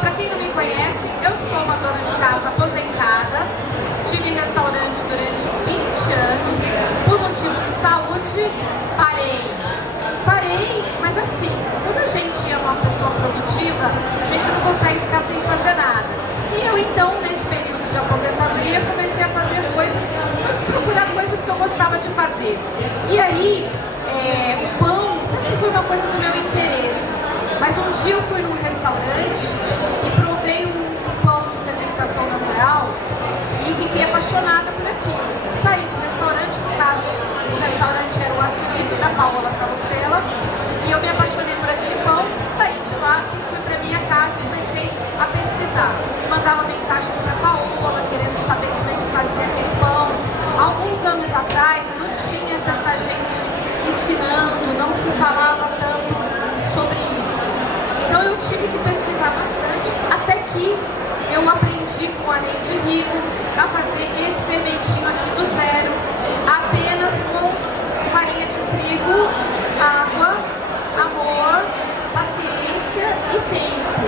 para quem não me conhece, eu sou uma dona de casa aposentada, tive restaurante durante 20 anos, por motivo de saúde, parei, mas assim, quando a gente é uma pessoa produtiva, a gente não consegue ficar sem fazer nada. E eu então, nesse período de aposentadoria, comecei a fazer coisas, procurar coisas que eu gostava de fazer. E aí, o pão sempre foi uma coisa do meu interesse. Mas um dia eu fui num restaurante e provei um pão de fermentação natural e fiquei apaixonada por aquilo. Saí do restaurante, no caso, o restaurante era o Arturito, da Paola Carosella, e eu me apaixonei por aquele pão, saí de lá e fui para minha casa e comecei a pesquisar. E mandava mensagens para Paola, querendo saber como é que fazia aquele pão. Alguns anos atrás não tinha tanta gente ensinando, não se falava tanto sobre isso. Então eu tive que pesquisar bastante, até que eu aprendi com a Neide Rigo a fazer esse fermentinho aqui do zero, apenas com farinha de trigo, água, amor, paciência e tempo.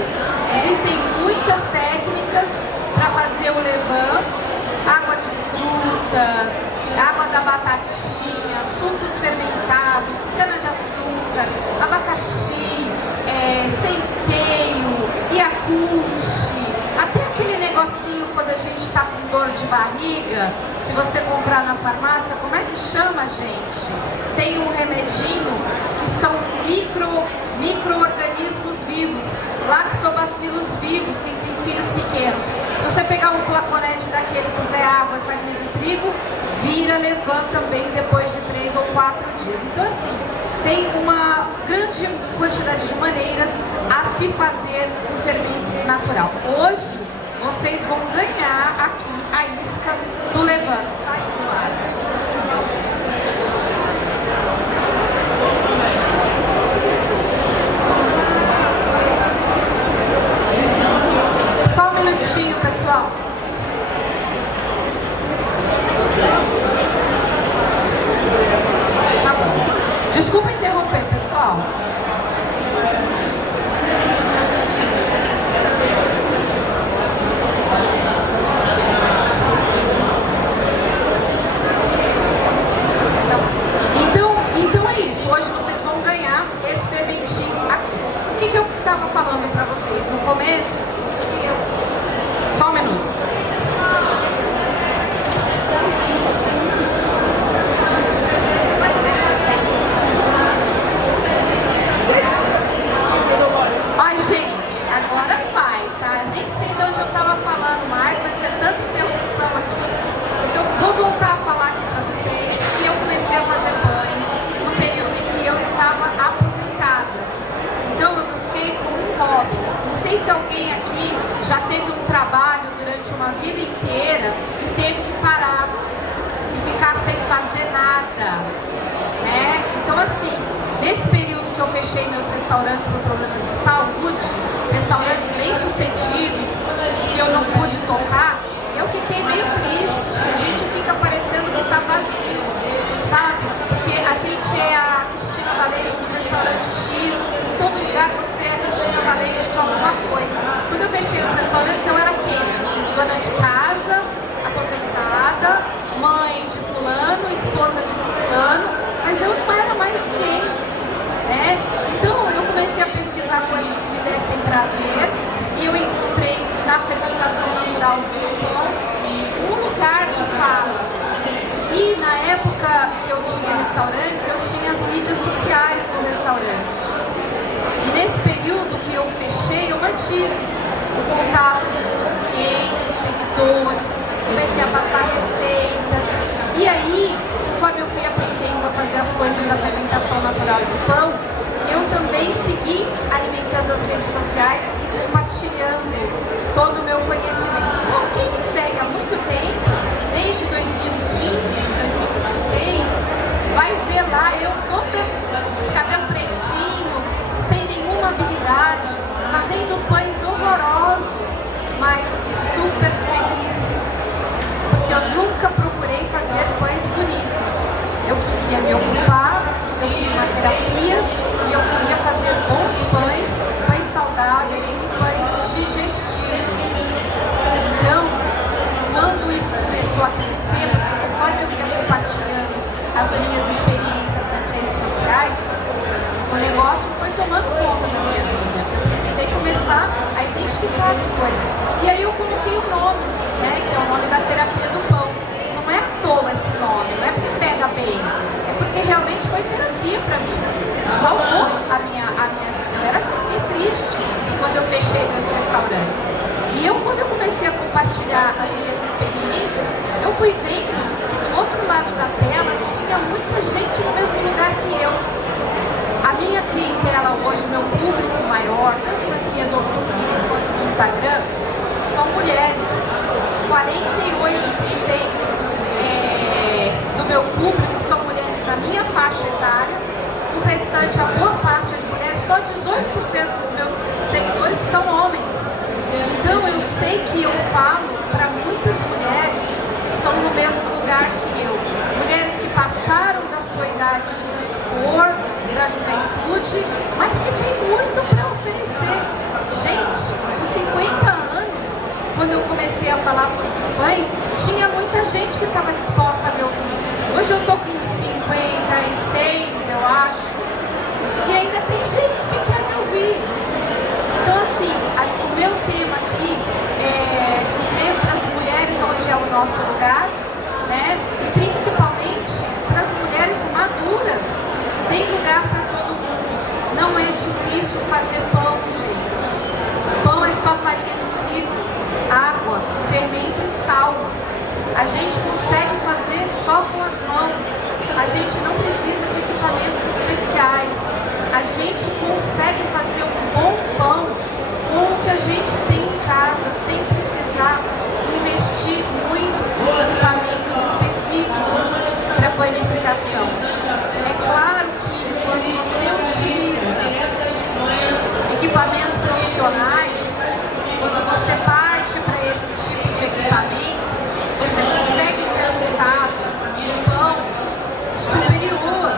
Existem muitas técnicas para fazer o levain, água de frutas, água da batatinha, sucos fermentados, cana-de-açúcar, abacaxi, centeio, Yakult, até aquele negocinho quando a gente está com dor de barriga, se você comprar na farmácia, como é que chama, gente? Tem um remedinho que são micro-organismos vivos, lactobacilos vivos, quem tem filhos pequenos. Se você pegar um flaconete daquele, puser água e farinha de trigo, vira levain também depois de 3 ou 4 dias. Então assim, tem uma grande quantidade de maneiras a se fazer um fermento natural. Hoje, vocês vão ganhar aqui a isca do levain. Sai do ar. Só um minutinho, pessoal. Tá bom. Desculpa interromper, pessoal. Então é isso. Hoje vocês vão ganhar esse fermentinho aqui. O que eu estava falando para vocês no começo? Só um minuto. Ai, gente, agora vai, tá? Eu nem sei de onde eu estava falando mais, mas tinha tanta interrupção aqui que eu vou voltar a falar aqui para vocês que eu comecei a fazer pães no período em que eu estava aposentada. Então eu busquei como um hobby. Não sei se alguém aqui já teve um trabalho durante uma vida inteira e teve que parar e ficar sem fazer nada, né? Então assim, nesse período que eu fechei meus restaurantes por problemas de saúde, restaurantes bem sucedidos e que eu não pude tocar, eu fiquei meio triste. A gente fica parecendo que tá vazio, sabe? Porque a gente é a Cristina Valejo do restaurante X, em todo lugar você é a Cristina Valejo de alguma coisa. Quando eu fechei os restaurantes, eu era quem? Dona de casa, aposentada, mãe de fulano, esposa de ciclano, mas eu não era mais ninguém, né? Então eu comecei a pesquisar coisas que me dessem prazer e eu encontrei na fermentação natural do pão um lugar de fala. E na época que eu tinha restaurantes, eu tinha as mídias sociais do restaurante. E nesse período que eu fechei, eu mantive o contato com os clientes, os seguidores, comecei a passar receitas. E aí, conforme eu fui aprendendo a fazer as coisas da fermentação natural e do pão, eu também segui alimentando as redes sociais e compartilhando todo o meu conhecimento. Então, quem me segue há muito tempo, desde 2015, 2016, vai ver lá eu toda de cabelo pretinho, sem nenhuma habilidade, fazendo pães horrorosos, mas super feliz, porque eu nunca procurei fazer pães bonitos. Eu queria me ocupar, eu queria uma terapia e eu queria fazer bons pães, pães saudáveis e pães digestivos. Então, quando isso começou a crescer, porque conforme eu ia compartilhando as minhas experiências nas redes sociais, o negócio foi tomando conta da minha vida. Eu precisei começar a identificar as coisas. E aí eu coloquei o nome, né, que é o nome da terapia do pão. Não é à toa esse nome, não é porque pega bem, é porque realmente foi terapia para mim. Salvou a minha vida. Eu fiquei triste quando eu fechei meus restaurantes. E quando eu comecei a compartilhar as minhas experiências, eu fui vendo que do outro lado da tela tinha muita gente no mesmo lugar que eu. A minha clientela hoje, meu público maior, tanto nas minhas oficinas quanto no Instagram, são mulheres. 48% do meu público são mulheres da minha faixa etária. O restante, a boa parte é de mulheres, só 18% dos meus seguidores são homens. Então eu sei que eu falo para muitas mulheres que estão no mesmo lugar que eu. Mulheres que passaram da sua idade do frescor, da juventude, mas que tem muito para oferecer. Gente, com 50 anos, quando eu comecei a falar sobre os pães, tinha muita gente que estava disposta a me ouvir. Hoje eu tô com 56, eu acho, e ainda tem gente que quer me ouvir. Então, assim, o meu tema aqui é dizer para as mulheres onde é o nosso lugar, né? E principalmente para as mulheres maduras. Tem lugar para todo mundo. Não é difícil fazer pão, gente. Pão é só farinha de trigo, água, fermento e sal. A gente consegue fazer só com as mãos. A gente não precisa de equipamentos especiais. A gente consegue fazer um bom pão com o que a gente tem em casa, sem precisar investir muito em equipamentos específicos para panificação. É claro que quando você utiliza equipamentos profissionais, quando você parte para esse tipo de equipamento, você consegue um resultado do pão superior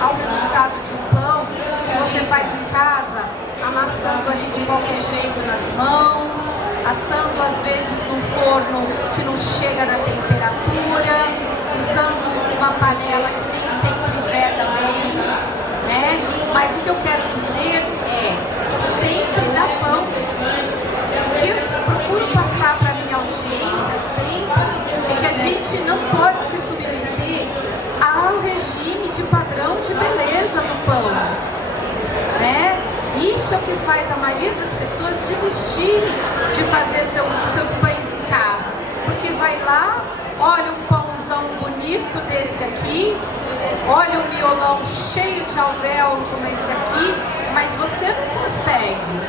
ao resultado de um pão que você faz em casa, amassando ali de qualquer jeito nas mãos, assando às vezes num forno que não chega na temperatura, usando uma panela que nem sempre veda bem, né? Mas o que eu quero dizer é, sempre dá pão. O que eu procuro passar para a minha audiência sempre é que a gente não pode se submeter ao regime de padrão de beleza do pão, né? Isso é o que faz a maioria das pessoas desistirem de fazer seus pães em casa, porque vai lá, olha um pãozão bonito desse aqui, olha um miolão cheio de alvéolo como esse aqui, mas você não consegue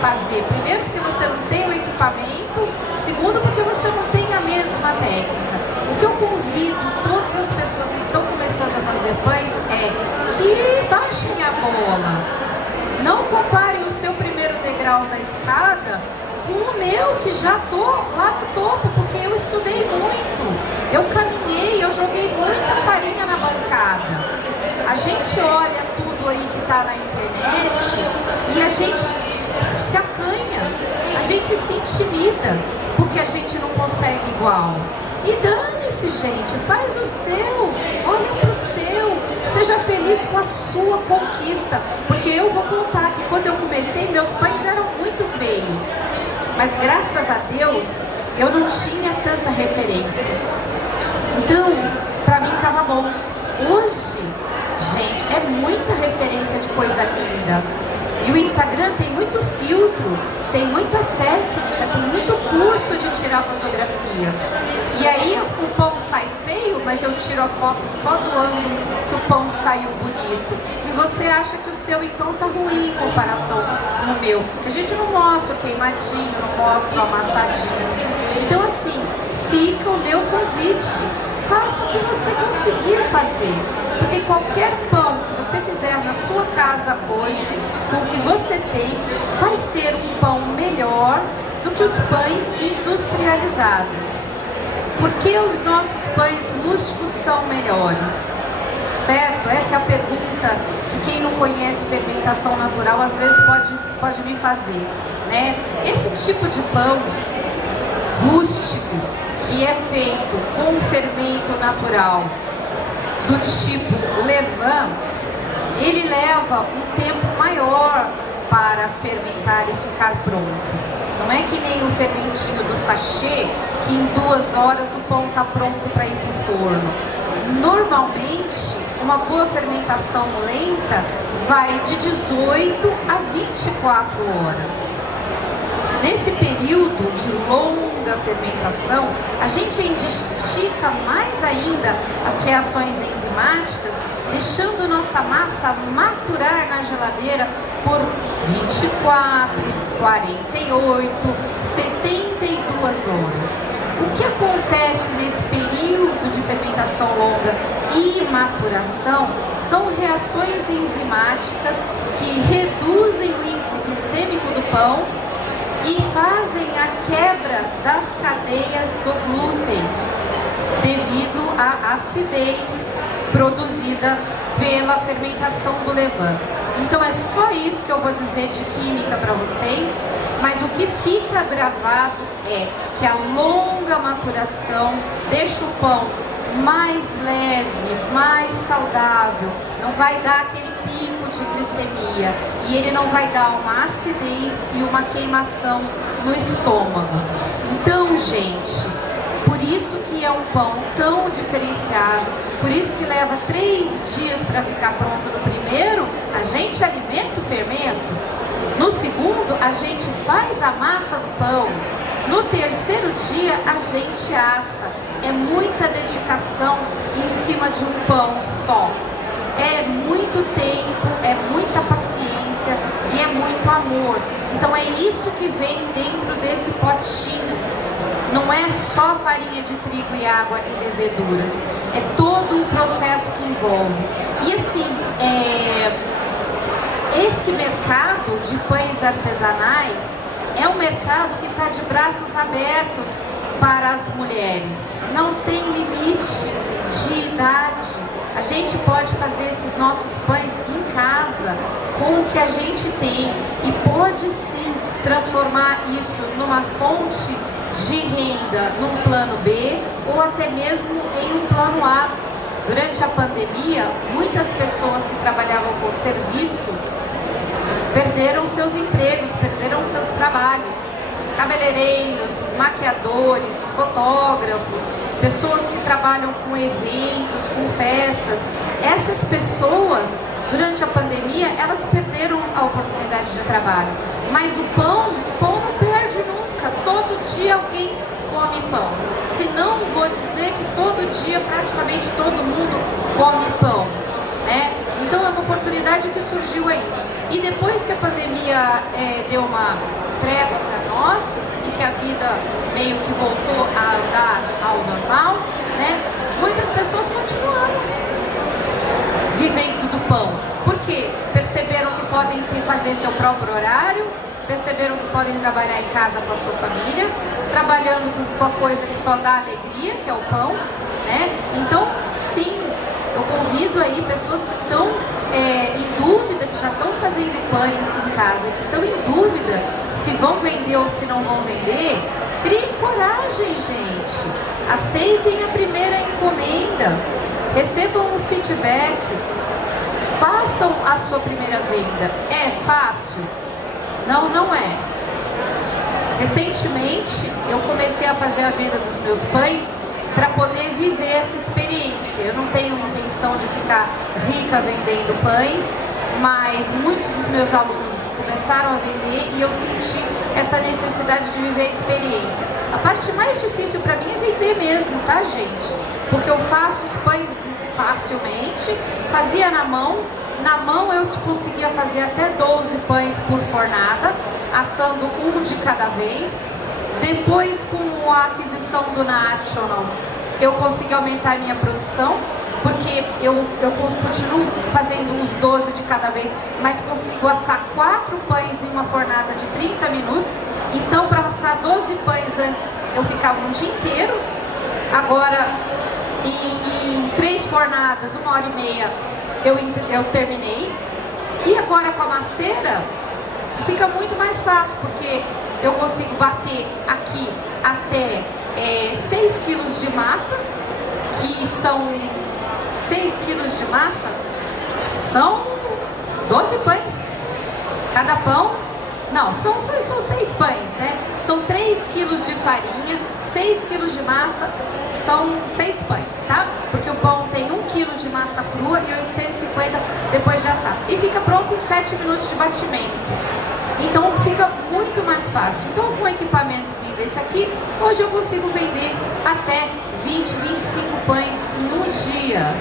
fazer. Primeiro, porque você não tem o equipamento. Segundo, porque você não tem a mesma técnica. O que eu convido todas as pessoas que estão começando a fazer pães é que baixem a bola. Não comparem o seu primeiro degrau da escada com o meu, que já tô lá no topo, porque eu estudei muito. Eu caminhei, eu joguei muita farinha na bancada. A gente olha tudo aí que tá na internet e a gente se acanha, a gente se intimida, porque a gente não consegue igual. E dane-se, gente, faz o seu, olha pro seu, seja feliz com a sua conquista, porque eu vou contar que quando eu comecei, meus pães eram muito feios, mas graças a Deus, eu não tinha tanta referência, então, pra mim tava bom. Hoje, gente, é muita referência de coisa linda. E o Instagram tem muito filtro, tem muita técnica, tem muito curso de tirar fotografia. E aí o pão sai feio, mas eu tiro a foto só do ângulo que o pão saiu bonito. E você acha que o seu então tá ruim em comparação com o meu. Porque a gente não mostra o queimadinho, não mostra o amassadinho. Então assim, fica o meu convite. Faça o que você conseguir fazer. Porque qualquer pão que você fizer na sua casa hoje, com o que você tem, vai ser um pão melhor do que os pães industrializados. Por que os nossos pães rústicos são melhores? Certo? Essa é a pergunta que quem não conhece fermentação natural às vezes pode me fazer. né? Esse tipo de pão rústico, que é feito com fermento natural do tipo levain, ele leva um tempo maior para fermentar e ficar pronto. Não é que nem o fermentinho do sachê, que em 2 horas o pão está pronto para ir para o forno. Normalmente, uma boa fermentação lenta vai de 18 a 24 horas. Nesse período de longa fermentação, a gente ainda estica mais ainda as reações enzimáticas, deixando nossa massa maturar na geladeira por 24, 48, 72 horas. O que acontece nesse período de fermentação longa e maturação são reações enzimáticas que reduzem o índice glicêmico do pão e fazem a quebra das cadeias do glúten devido à acidez produzida pela fermentação do levain. Então é só isso que eu vou dizer de química para vocês, mas o que fica gravado é que a longa maturação deixa o pão mais leve, mais saudável, não vai dar aquele pico de glicemia e ele não vai dar uma acidez e uma queimação no estômago. Então, gente, por isso que é um pão tão diferenciado, por isso que leva 3 dias para ficar pronto. No primeiro, a gente alimenta o fermento. No segundo, a gente faz a massa do pão. No terceiro dia, a gente assa. É muita dedicação em cima de um pão só. É muito tempo, é muita paciência e é muito amor. Então é isso que vem dentro desse potinho. Não é só farinha de trigo e água e leveduras. É todo o processo que envolve. E assim, esse mercado de pães artesanais é um mercado que está de braços abertos para as mulheres. Não tem limite de idade. A gente pode fazer esses nossos pães em casa, com o que a gente tem, e pode sim transformar isso numa fonte de renda, num plano B ou até mesmo em um plano A. Durante a pandemia, muitas pessoas que trabalhavam com serviços perderam seus empregos, perderam seus trabalhos. Cabeleireiros, maquiadores, fotógrafos, pessoas que trabalham com eventos, com festas. Essas pessoas, durante a pandemia, elas perderam a oportunidade de trabalho. Mas o pão não perde nunca. Todo dia alguém come pão. Se não, vou dizer que todo dia praticamente todo mundo come pão, né? Então é uma oportunidade que surgiu aí. E depois que a pandemia deu uma trégua para nós e que a vida meio que voltou a andar ao normal, né? Muitas pessoas continuaram vivendo do pão. Por quê? Perceberam que podem fazer seu próprio horário, perceberam que podem trabalhar em casa com a sua família, trabalhando com uma coisa que só dá alegria, que é o pão, né? Então, sim, eu convido aí pessoas que estão em dúvida, que já estão fazendo pães em casa e que estão em dúvida se vão vender ou se não vão vender. Criem coragem, gente. Aceitem a primeira encomenda. Recebam o feedback. Façam a sua primeira venda. É fácil? Não, não é. Recentemente, eu comecei a fazer a venda dos meus pães para poder viver essa experiência. Eu não tenho intenção de ficar rica vendendo pães, mas muitos dos meus alunos começaram a vender e eu senti essa necessidade de viver a experiência. A parte mais difícil para mim é vender mesmo, tá, gente? Porque eu faço os pães facilmente, fazia na mão. Na mão eu conseguia fazer até 12 pães por fornada, assando um de cada vez. Depois, com a aquisição do National, eu consegui aumentar a minha produção, porque eu continuo fazendo os 12 de cada vez, mas consigo assar 4 pães em uma fornada de 30 minutos. Então, para assar 12 pães antes, eu ficava um dia inteiro. Agora, em 3 fornadas, 1h30, eu terminei. E agora com a maceira, fica muito mais fácil, porque eu consigo bater aqui até 6 quilos de massa, que são 6 quilos de massa, são 12 pães. Cada pão, não, são 6 pães, né? São 3 quilos de farinha, 6 quilos de massa, são 6 pães, tá? Porque o pão tem 1 quilo de massa crua e 850 depois de assado. E fica pronto em 7 minutos de batimento. Então fica muito mais fácil. Então com um equipamentozinho desse aqui, hoje eu consigo vender até 20, 25 pães em um dia.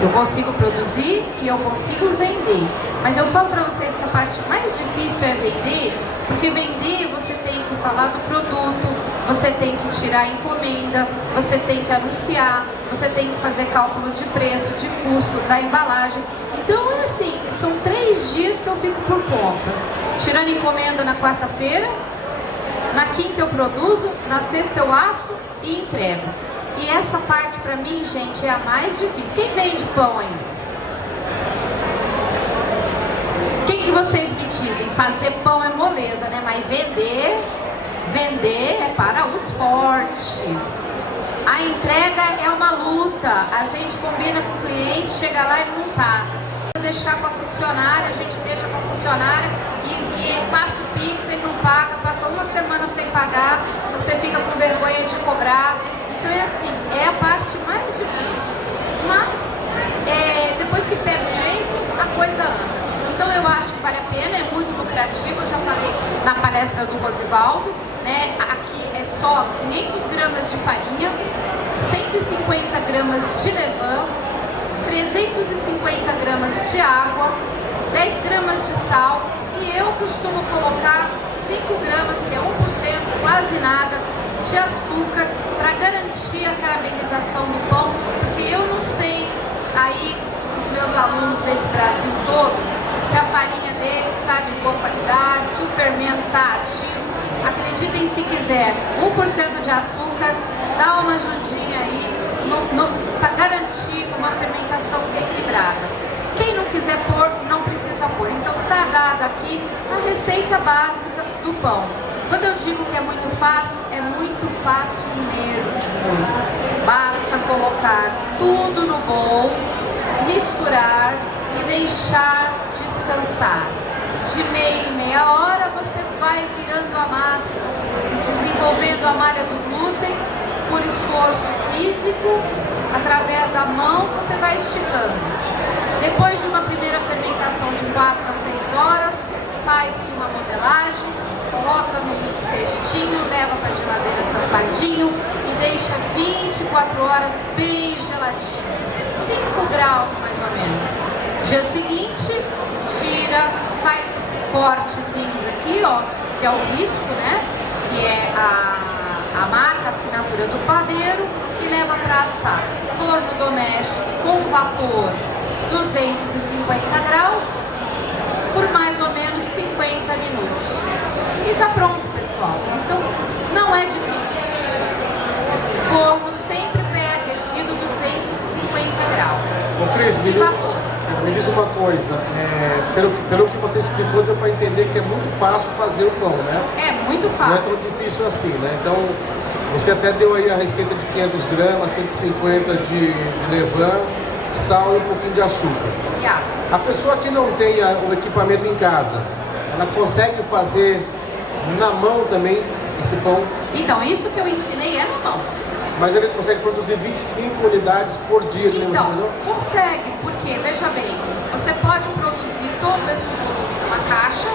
Eu consigo produzir e eu consigo vender. Mas eu falo para vocês que a parte mais difícil é vender, porque vender você tem que falar do produto, você tem que tirar a encomenda, você tem que anunciar, você tem que fazer cálculo de preço, de custo, da embalagem. Então é assim, são 3 dias que eu fico por conta. Tirando encomenda na quarta-feira, na quinta eu produzo, na sexta eu asso e entrego. E essa parte pra mim, gente, é a mais difícil. Quem vende pão aí? O que vocês me dizem? Fazer pão é moleza, né? Mas vender é para os fortes. A entrega é uma luta. A gente combina com o cliente, chega lá e ele não tá. Deixar com a funcionária, a gente deixa com a funcionária e passa o Pix, ele não paga, passa uma semana sem pagar, você fica com vergonha de cobrar. Então é assim, é a parte mais difícil. Mas depois que pega o jeito, a coisa anda. Então eu acho que vale a pena, é muito lucrativo. Eu já falei na palestra do Rosivaldo, né? Aqui é só 500 gramas de farinha, 150 gramas de levain, 350 gramas de água, 10 gramas de sal, e eu costumo colocar 5 gramas, que é 1%, quase nada, de açúcar, para garantir a caramelização do pão, porque eu não sei aí os meus alunos desse Brasil todo se a farinha deles está de boa qualidade, se o fermento está ativo. Acreditem se quiser, 1% de açúcar, dá uma ajudinha aí para garantir uma fermentação equilibrada. Quem não quiser pôr, não precisa pôr. Então tá dada aqui a receita básica do pão. Quando eu digo que é muito fácil mesmo. Basta colocar tudo no bowl, misturar e deixar descansar. De meia em meia hora você vai virando a massa, desenvolvendo a malha do glúten por esforço físico, através da mão você vai esticando. Depois de uma primeira fermentação de 4 a 6 horas, faz-se uma modelagem, coloca no cestinho, leva para a geladeira tampadinho e deixa 24 horas bem geladinho, 5 graus mais ou menos. Dia seguinte, gira, faz esses cortezinhos aqui, ó, que é o risco, né, que é a marca, a assinatura do padeiro, e leva para assar. Forno doméstico com vapor, 250 graus, por mais ou menos 50 minutos. E tá pronto, pessoal. Então, não é difícil. Forno sempre pré-aquecido, 250 graus. Ô Cris, e me diz uma coisa, pelo que você explicou, deu para entender que é muito fácil fazer o pão, né? É muito fácil. Não é tão difícil assim, né? Então, você até deu aí a receita de 500 gramas, 150 de levain, sal e um pouquinho de açúcar. E água. A pessoa que não tem o equipamento em casa, ela consegue fazer na mão também esse pão? Então, isso que eu ensinei é na mão. Mas ele consegue produzir 25 unidades por dia, que Então, você falou? consegue, porque, veja bem, você pode produzir todo esse volume numa caixa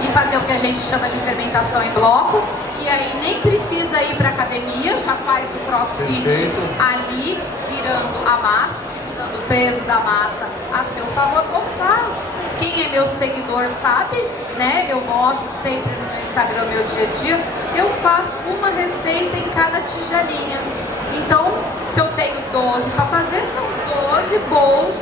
e fazer o que a gente chama de fermentação em bloco, e aí nem precisa ir para academia, já faz o crossfit. Perfeito. Ali, virando a massa, utilizando o peso da massa a seu favor, ou faz. Quem é meu seguidor sabe, né? Eu mostro sempre no meu Instagram, meu dia a dia, eu faço uma receita em cada tigelinha. Então, se eu tenho 12 para fazer, são 12 bowls,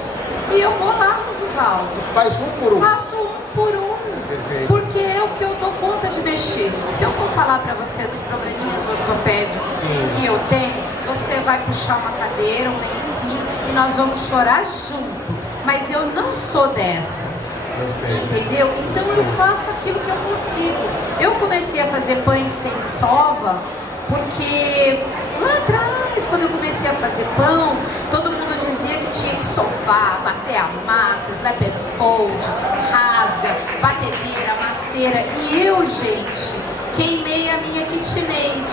e eu vou lá, Rosivaldo. Faz um por um? Faço um por um. Perfeito. Porque é o que eu dou conta de mexer. Se eu for falar para você dos probleminhas ortopédicos Sim. que eu tenho, você vai puxar uma cadeira, um lencinho, e nós vamos chorar junto. Mas eu não sou dessas. Eu sei. Entendeu? Então eu faço aquilo que eu consigo. Eu comecei a fazer pães sem sova porque lá atrás, quando eu comecei a fazer pão, todo mundo dizia que tinha que sovar, bater a massa, slap and fold, rasga, batedeira, maceira. E eu, gente, queimei a minha KitchenAid.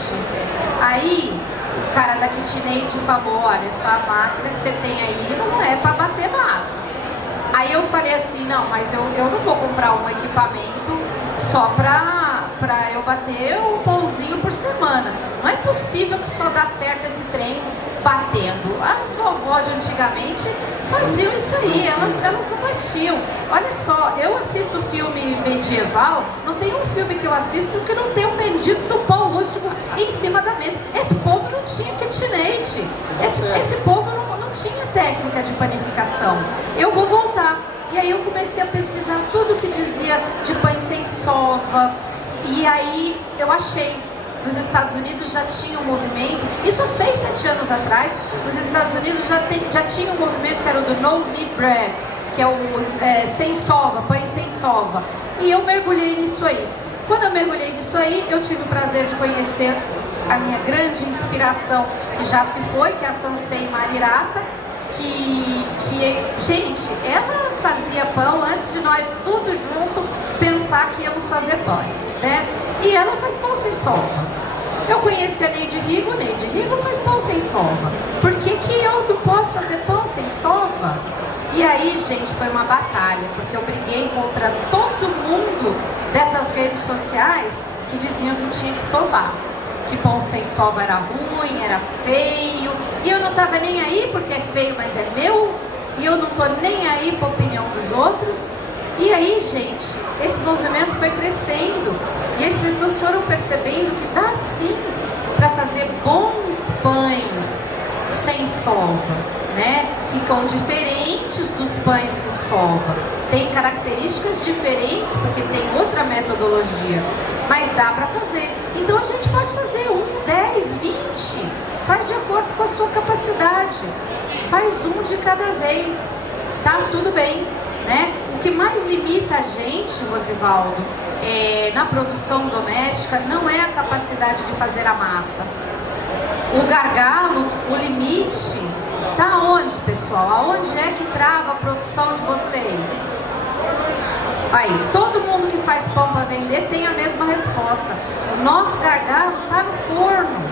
Aí o cara da KitchenAid falou: olha, essa máquina que você tem aí não é para bater massa. Aí eu falei assim: não, mas eu não vou comprar um equipamento só pra eu bater um pãozinho por semana. Não é possível que só dá certo esse trem batendo. As vovós de antigamente faziam isso aí, elas não batiam. Olha só, eu assisto filme medieval, não tem um filme que eu assisto que não tem um bendito do pão rústico em cima da mesa. Esse povo não tinha KitchenAid, esse povo não tinha técnica de panificação. Eu vou voltar. E aí eu comecei a pesquisar tudo que dizia de pães sem sova. E aí eu achei, nos Estados Unidos já tinha um movimento, isso há 6, 7 anos atrás, nos Estados Unidos já tinha um movimento que era o do No Knead Bread, que é o sem sova, pães sem sova. E eu mergulhei nisso aí. Quando eu mergulhei nisso aí, eu tive o prazer de conhecer a minha grande inspiração, que já se foi, que é a Sansei Marirata, que gente, ela fazia pão antes de nós tudo junto pensar que íamos fazer pães, né? E ela faz pão sem sova. Eu conheci a Neide Rigo faz pão sem sova. Por que eu não posso fazer pão sem sova? E aí, gente, foi uma batalha, porque eu briguei contra todo mundo dessas redes sociais que diziam que tinha que sovar, que pão sem sova era ruim, era feio, e eu não tava nem aí porque é feio, mas é meu, e eu não tô nem aí pra opinião dos outros. E aí, gente, esse movimento foi crescendo e as pessoas foram percebendo que dá sim para fazer bons pães sem sova, né? Ficam diferentes dos pães com sova, tem características diferentes porque tem outra metodologia, mas dá para fazer. Então a gente pode fazer 1, 10, 20, faz de acordo com a sua capacidade, faz um de cada vez, tá tudo bem, né? O que mais limita a gente, Rosivaldo, na produção doméstica não é a capacidade de fazer a massa. O gargalo, o limite, tá onde, pessoal? Aonde é que trava a produção de vocês? Aí, todo mundo que faz pão para vender tem a mesma resposta. O nosso gargalo tá no forno.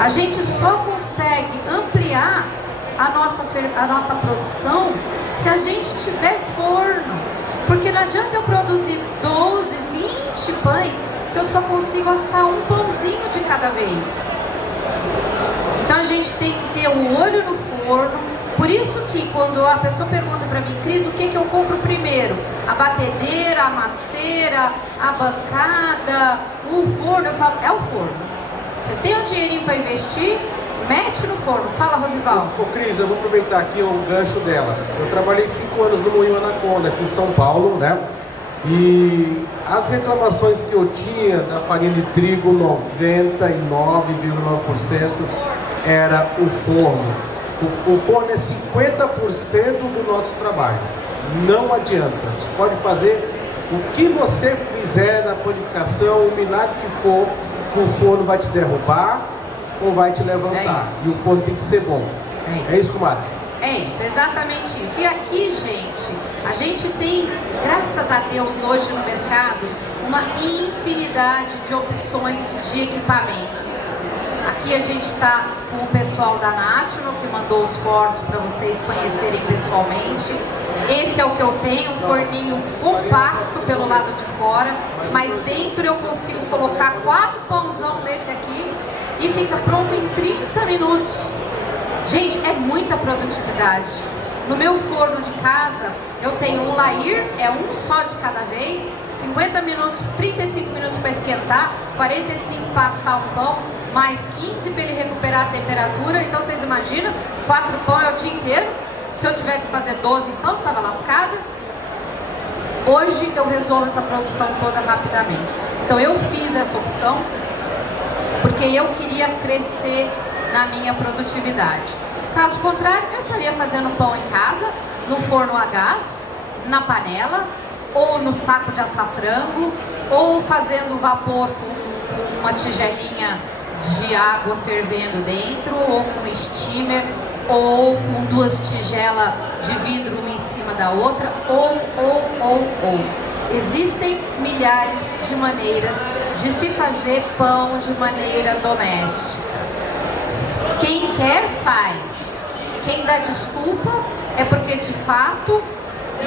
A gente só consegue ampliar a nossa produção se a gente tiver forno. Porque não adianta eu produzir 12, 20 pães se eu só consigo assar um pãozinho de cada vez. Então a gente tem que ter o olho no forno. Por isso que quando a pessoa pergunta para mim: Cris, o que eu compro primeiro? A batedeira, a maceira, a bancada, o forno? Eu falo, é o forno. Você tem um dinheirinho para investir? Mete no forno. Fala, Rosivaldo. Ô Cris, eu vou aproveitar aqui o gancho dela. Eu trabalhei 5 anos no Moinho Anaconda, aqui em São Paulo, né? E as reclamações que eu tinha da farinha de trigo, 99,9% era o forno. O forno é 50% do nosso trabalho. Não adianta. Você pode fazer o que você fizer na panificação, o milagre que for, que o forno vai te derrubar ou vai te levantar. E o forno tem que ser bom. É isso, comadre? É isso, exatamente isso. E aqui, gente, a gente tem, graças a Deus, hoje no mercado, uma infinidade de opções de equipamentos. Aqui a gente está com o pessoal da National, que mandou os fornos para vocês conhecerem pessoalmente. Esse é o que eu tenho, um forninho compacto pelo lado de fora, mas dentro eu consigo colocar 4 pãozão desse aqui e fica pronto em 30 minutos. Gente, é muita produtividade. No meu forno de casa, eu tenho um Lair, é um só de cada vez, 50 minutos, 35 minutos para esquentar, 45 para assar um pão, mais 15 para ele recuperar a temperatura. Então vocês imaginam, 4 pão é o dia inteiro. Se eu tivesse que fazer 12, então estava lascada. Hoje eu resolvo essa produção toda rapidamente. Então eu fiz essa opção porque eu queria crescer na minha produtividade. Caso contrário, eu estaria fazendo pão em casa, no forno a gás, na panela, ou no saco de assar frango, ou fazendo vapor com uma tigelinha de água fervendo dentro, ou com steamer, ou com 2 tigelas de vidro uma em cima da outra, ou. Existem milhares de maneiras de se fazer pão de maneira doméstica. Quem quer, faz. Quem dá desculpa é porque de fato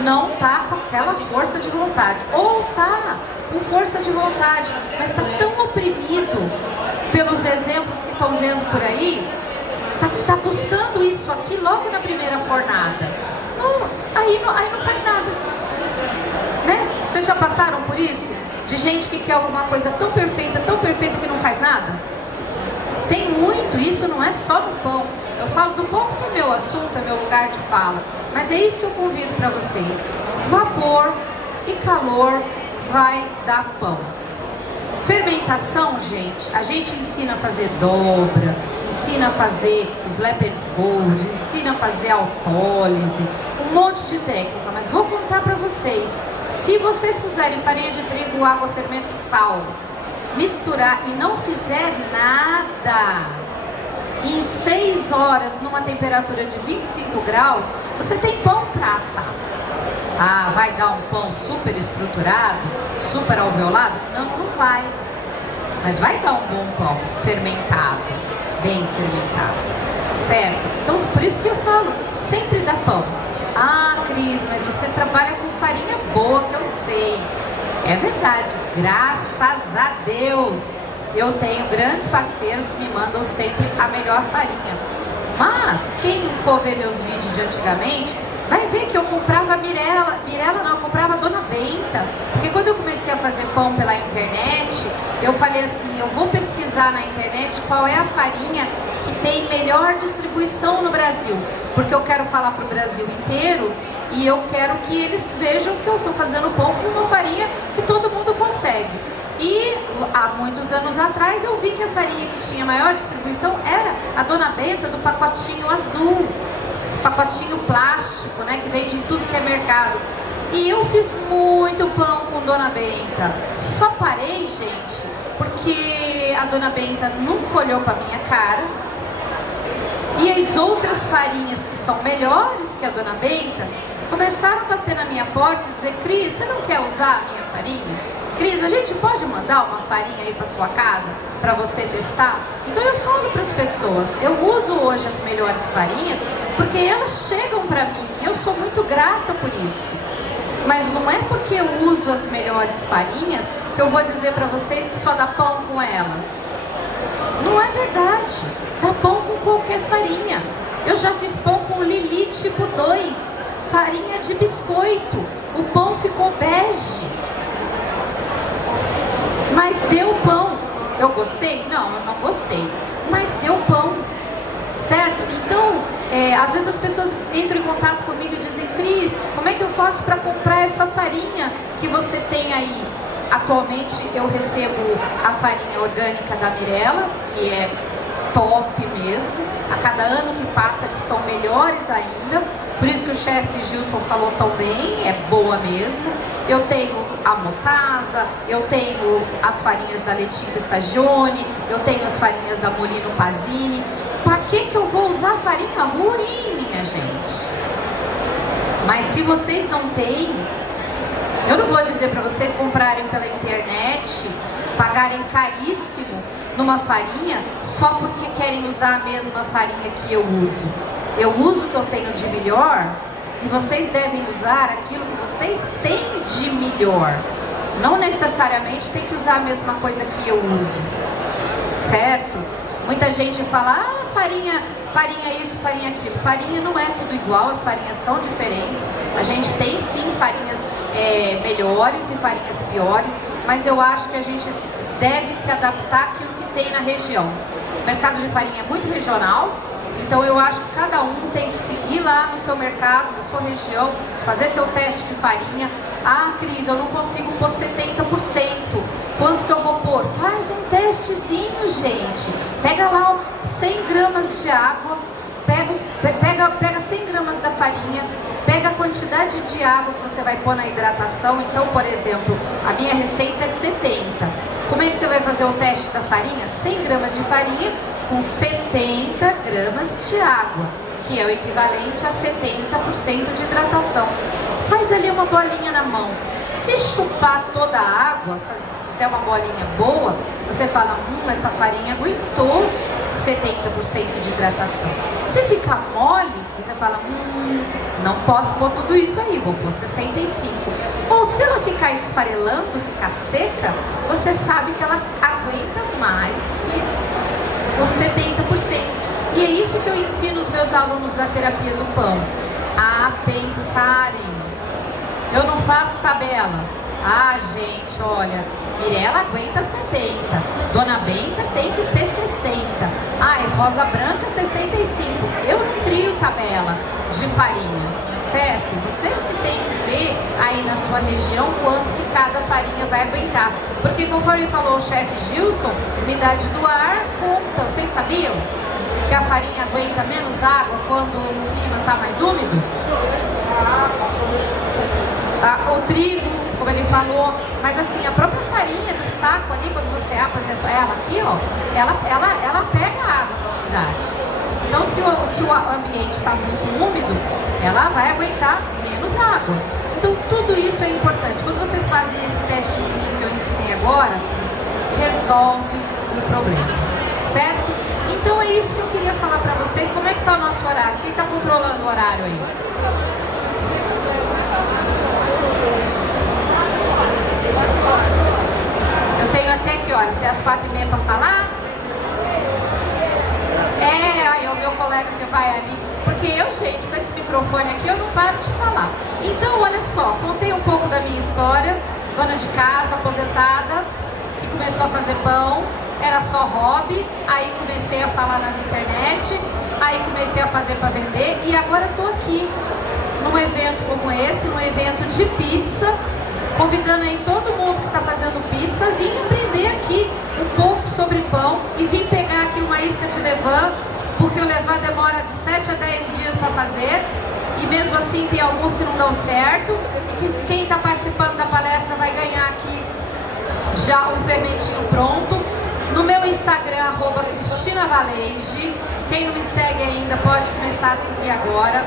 não tá com aquela força de vontade. Ou tá com força de vontade, mas tá tão oprimido pelos exemplos que estão vendo por aí, tá buscando isso aqui logo na primeira fornada. Aí não faz nada. Né? Vocês já passaram por isso? De gente que quer alguma coisa tão perfeita que não faz nada? Tem muito, isso não é só no pão. Eu falo do pão porque é meu assunto, é meu lugar de fala. Mas é isso que eu convido para vocês. Vapor e calor vai dar pão. Fermentação, gente, a gente ensina a fazer dobra, ensina a fazer slap and fold, ensina a fazer autólise, um monte de técnica. Mas vou contar para vocês. Se vocês puserem farinha de trigo, água, fermento e sal, misturar e não fizer nada, em 6 horas, numa temperatura de 25 graus, você tem pão para assar. Ah, vai dar um pão super estruturado, super alveolado? Não, não vai. Mas vai dar um bom pão, fermentado, bem fermentado, certo? Então, por isso que eu falo, sempre dá pão. Ah, Cris, mas você trabalha com farinha boa, que eu sei. É verdade, graças a Deus. Eu tenho grandes parceiros que me mandam sempre a melhor farinha. Mas, quem for ver meus vídeos de antigamente, vai ver que eu comprava eu comprava Dona Benta. Porque quando eu comecei a fazer pão pela internet, eu falei assim, eu vou pesquisar na internet qual é a farinha que tem melhor distribuição no Brasil. Porque eu quero falar para o Brasil inteiro e eu quero que eles vejam que eu estou fazendo pão com uma farinha que todo mundo consegue. E há muitos anos atrás eu vi que a farinha que tinha maior distribuição era a Dona Benta do pacotinho azul, pacotinho plástico, né, que vende em tudo que é mercado. E eu fiz muito pão com Dona Benta. Só parei, gente, porque a Dona Benta nunca olhou para minha cara. E as outras farinhas que são melhores que a Dona Benta começaram a bater na minha porta e dizer, Cris, você não quer usar a minha farinha? Cris, a gente pode mandar uma farinha aí para sua casa para você testar? Então eu falo para as pessoas, eu uso hoje as melhores farinhas porque elas chegam para mim e eu sou muito grata por isso. Mas não é porque eu uso as melhores farinhas que eu vou dizer para vocês que só dá pão com elas. Não é verdade. Dá pão com qualquer farinha. Eu já fiz pão com Lili tipo 2, farinha de biscoito. O pão ficou bege. Mas deu pão. Eu gostei? Não, eu não gostei. Mas deu pão. Certo? Então, às vezes as pessoas entram em contato comigo e dizem, Cris, como é que eu faço para comprar essa farinha que você tem aí? Atualmente eu recebo a farinha orgânica da Mirella, que é top mesmo. A cada ano que passa eles estão melhores ainda. Por isso que o chefe Gilson falou tão bem, é boa mesmo. Eu tenho a Motasa, eu tenho as farinhas da Letimpo Stagione, eu tenho as farinhas da Molino Pazini. Para que eu vou usar farinha ruim, minha gente? Mas se vocês não têm, eu não vou dizer para vocês comprarem pela internet, pagarem caríssimo numa farinha só porque querem usar a mesma farinha que eu uso. Eu uso o que eu tenho de melhor e vocês devem usar aquilo que vocês têm de melhor. Não necessariamente tem que usar a mesma coisa que eu uso, certo? Muita gente fala, farinha isso, farinha aquilo. Farinha não é tudo igual, as farinhas são diferentes. A gente tem sim farinhas melhores e farinhas piores, mas eu acho que a gente deve se adaptar àquilo que tem na região. O mercado de farinha é muito regional, então eu acho que cada um tem que seguir lá no seu mercado, na sua região, fazer seu teste de farinha. Ah, Cris, eu não consigo pôr 70%. Quanto que eu vou pôr? Faz um testezinho, gente. Pega lá 100 gramas de água, pega 100 gramas da farinha, pega quantidade de água que você vai pôr na hidratação. Então, por exemplo, a minha receita é 70. Como é que você vai fazer o teste da farinha? 100 gramas de farinha com 70 gramas de água, que é o equivalente a 70% de hidratação. Faz ali uma bolinha na mão. Se chupar toda a água, fizer uma bolinha boa, você fala, essa farinha aguentou 70% de hidratação. Se ficar mole, você fala, não posso pôr tudo isso aí, vou pôr 65. Ou se ela ficar esfarelando, ficar seca, você sabe que ela aguenta mais do que os 70%. E é isso que eu ensino os meus alunos da terapia do pão, a pensarem. Eu não faço tabela. Gente, olha, Mirella aguenta 70, Dona Benta tem que ser 60, Rosa Branca 65. Eu não crio tabela de farinha, certo? Vocês que têm que ver aí na sua região quanto que cada farinha vai aguentar. Porque conforme falou o chefe Gilson, umidade do ar conta. Vocês sabiam que a farinha aguenta menos água quando o clima está mais úmido? O trigo, como ele falou, mas assim, a própria farinha do saco ali, quando você abre, por exemplo, ela aqui, ó, ela pega a água da umidade. Então, se o ambiente está muito úmido, ela vai aguentar menos água. Então, tudo isso é importante. Quando vocês fazem esse testezinho que eu ensinei agora, resolve o problema, certo? Então, é isso que eu queria falar para vocês. Como é que está o nosso horário? Quem está controlando o horário aí? Eu tenho até que hora? Até as 4h30 para falar? Aí é o meu colega que vai ali. Porque eu, gente, com esse microfone aqui, eu não paro de falar. Então, olha só, contei um pouco da minha história. Dona de casa, aposentada, que começou a fazer pão. Era só hobby. Aí comecei a falar nas internet. Aí comecei a fazer para vender. E agora estou aqui, num evento como esse, num evento de pizza, convidando aí todo mundo que está fazendo pizza, vim aprender aqui um pouco sobre pão e vim pegar aqui uma isca de levain, porque o levain demora de 7 a 10 dias para fazer, e mesmo assim tem alguns que não dão certo, e que quem está participando da palestra vai ganhar aqui já um fermentinho pronto. No meu Instagram, @CristinaValege, quem não me segue ainda pode começar a seguir agora.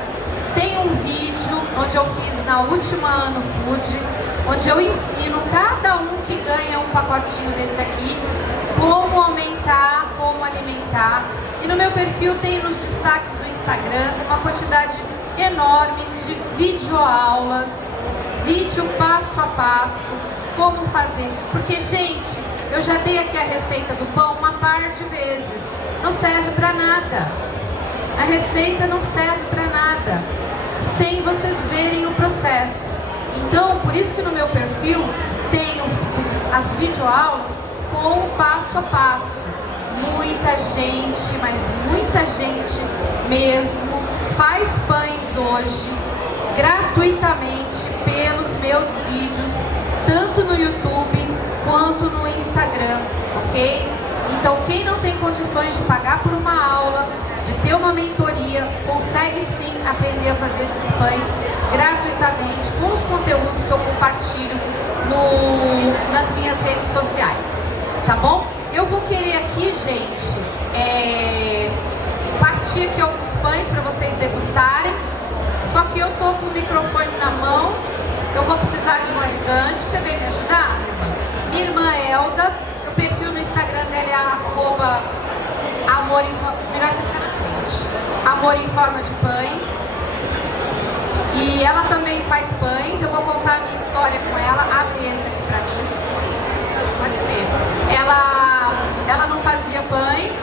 Tem um vídeo onde eu fiz na última Ano Food, onde eu ensino cada um que ganha um pacotinho desse aqui, como aumentar, como alimentar. E no meu perfil tem nos destaques do Instagram uma quantidade enorme de videoaulas, vídeo passo a passo, como fazer. Porque, gente, eu já dei aqui a receita do pão uma par de vezes, não serve para nada. A receita não serve para nada sem vocês verem o processo. Então, por isso que no meu perfil tem as videoaulas com o passo a passo. Muita gente, mas muita gente mesmo, faz pães hoje gratuitamente pelos meus vídeos, tanto no YouTube quanto no Instagram, ok? Então, quem não tem condições de pagar por uma aula, de ter uma mentoria, consegue sim aprender a fazer esses pães gratuitamente com os conteúdos que eu compartilho nas minhas redes sociais, tá bom? Eu vou querer aqui, gente, partir aqui alguns pães para vocês degustarem, só que eu tô com o microfone na mão, eu vou precisar de um ajudante. Você vem me ajudar, minha irmã? Minha irmã Elda, o perfil no Instagram dela é @amor em forma, melhor você ficar na frente, Amor em Forma de Pães. E ela também faz pães. Eu vou contar a minha história com ela. Abre esse aqui pra mim. Pode ser. Ela não fazia pães,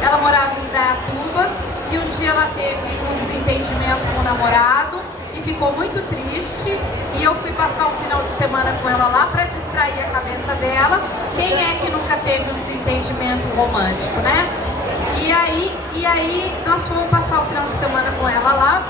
ela morava em Indaiatuba e um dia ela teve um desentendimento com o namorado e ficou muito triste, e eu fui passar um final de semana com ela lá para distrair a cabeça dela. Quem é que nunca teve um desentendimento romântico, né? E aí nós fomos passar o final de semana com ela lá,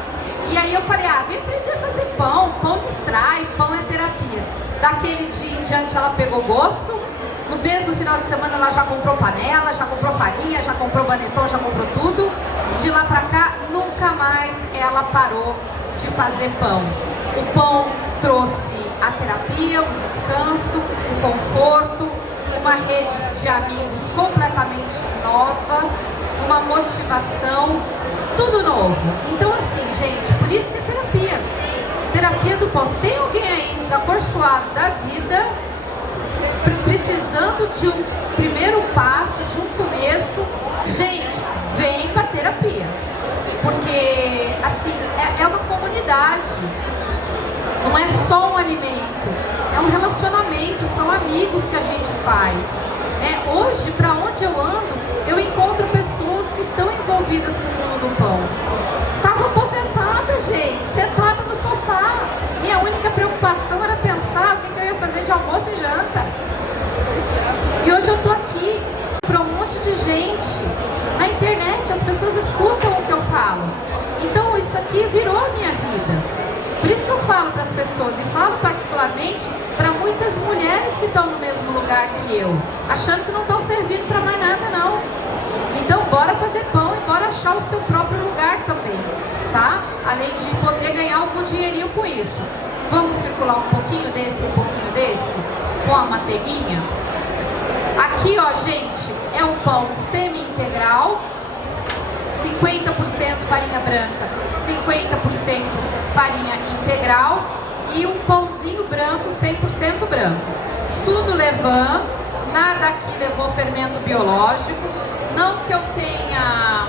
e aí eu falei, vem aprender a fazer pão, pão distrai, pão é terapia. Daquele dia em diante ela pegou gosto. No mesmo final de semana ela já comprou panela, já comprou farinha, já comprou baneton, já comprou tudo. E de lá pra cá, nunca mais ela parou de fazer pão. O pão trouxe a terapia, o descanso, o conforto, uma rede de amigos completamente nova, uma motivação, tudo novo. Então assim, gente, por isso que é terapia. Terapia do pão. Se tem alguém aí desacorçoado da vida, precisando de um primeiro passo, de um começo, gente, vem pra terapia. Porque, assim, é uma comunidade. Não é só um alimento, é um relacionamento, são amigos que a gente faz. Hoje, para onde eu ando, eu encontro pessoas que estão envolvidas com o mundo do pão. Estava aposentada, gente, sentada no sofá. Minha única preocupação era pensar o que eu ia fazer de almoço e janta. E hoje eu estou aqui para um monte de gente na internet, as pessoas escutam o que eu falo. Então isso aqui virou a minha vida. Por isso que eu falo para as pessoas, e falo particularmente para muitas mulheres que estão no mesmo lugar que eu, achando que não estão servindo para mais nada não. Então bora fazer pão e bora achar o seu próprio lugar também, tá? Além de poder ganhar algum dinheirinho com isso. Vamos circular um pouquinho desse, com a manteiguinha? Aqui, ó, gente, é um pão semi-integral, 50% farinha branca, 50% farinha integral e um pãozinho branco, 100% branco. Tudo levain, nada aqui levou fermento biológico. Não que eu tenha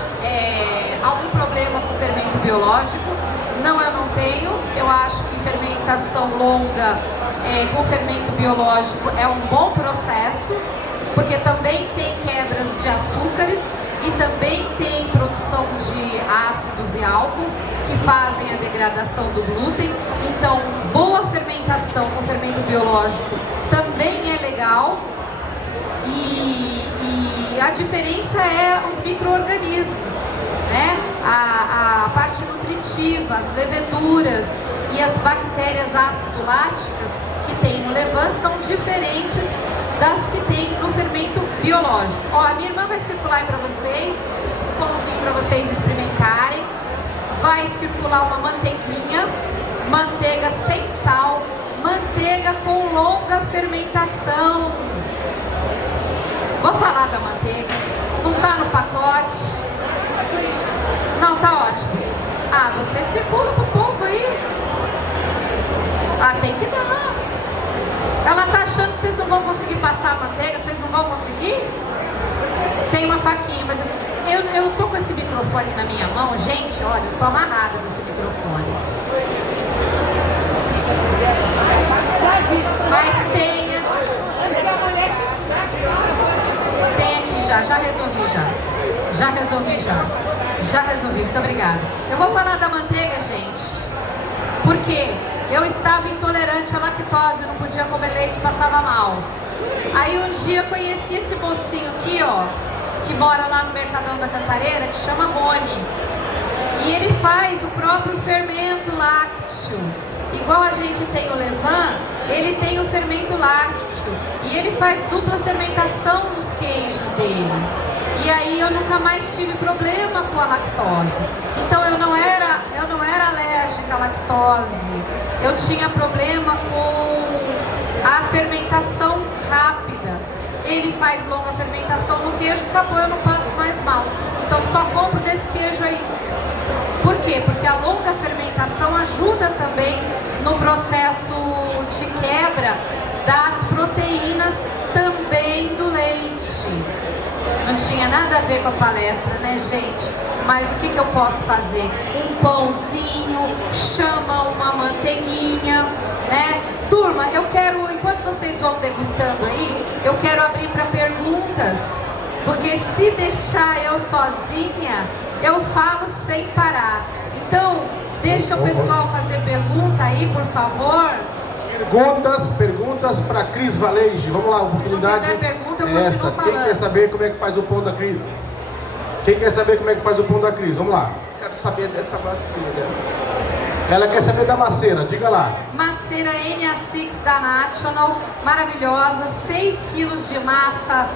algum problema com fermento biológico, não, eu não tenho. Eu acho que fermentação longa com fermento biológico é um bom processo, porque também tem quebras de açúcares e também tem produção de ácidos e álcool que fazem a degradação do glúten. Então, boa fermentação com fermento biológico também é legal. E a diferença é os micro-organismos, né? A parte nutritiva, as leveduras e as bactérias ácido-láticas que tem no levain são diferentes das que tem no fermento biológico. Ó, a minha irmã vai circular aí para vocês, um pãozinho para vocês experimentarem. Vai circular uma manteiguinha, manteiga sem sal, manteiga com longa fermentação. Vou falar da manteiga, não tá no pacote. Não, tá ótimo. Ah, você circula pro povo aí. Ah, tem que dar. Ela tá achando que vocês não vão conseguir passar a manteiga, vocês não vão conseguir? Tem uma faquinha, mas eu tô com esse microfone na minha mão, gente, olha, eu tô amarrada com esse microfone. Mas tem aqui. Tem aqui já resolvi já resolvi, muito obrigada. Eu vou falar da manteiga, gente, porque eu estava intolerante à lactose, não podia comer leite, passava mal. Aí um dia eu conheci esse mocinho aqui, ó, que mora lá no Mercadão da Cantareira, que chama Rony. E ele faz o próprio fermento lácteo. Igual a gente tem o levain, ele tem o fermento lácteo. E ele faz dupla fermentação nos queijos dele. E aí eu nunca mais tive problema com a lactose. Então eu não era alérgica à lactose. Eu tinha problema com a fermentação rápida. Ele faz longa fermentação no queijo, acabou, eu não passo mais mal. Então só compro desse queijo aí. Por quê? Porque a longa fermentação ajuda também no processo de quebra das proteínas também do leite. Não tinha nada a ver com a palestra, né, gente? Mas o que eu posso fazer? Um pãozinho, chama uma manteiguinha, né? Turma, eu quero, enquanto vocês vão degustando aí, eu quero abrir para perguntas, porque se deixar eu sozinha, eu falo sem parar. Então, deixa o pessoal fazer pergunta aí, por favor. Perguntas para Cris Valeige. Vamos lá, oportunidade. Se não fizer pergunta, eu continuo falando. Quem quer saber como é que faz o pão da Cris? Quem quer saber como é que faz o pão da Cris? Vamos lá. Quero saber dessa vasilha. Ela quer saber da maceira, diga lá. Maceira NA6 da National, maravilhosa, 6 kg de massa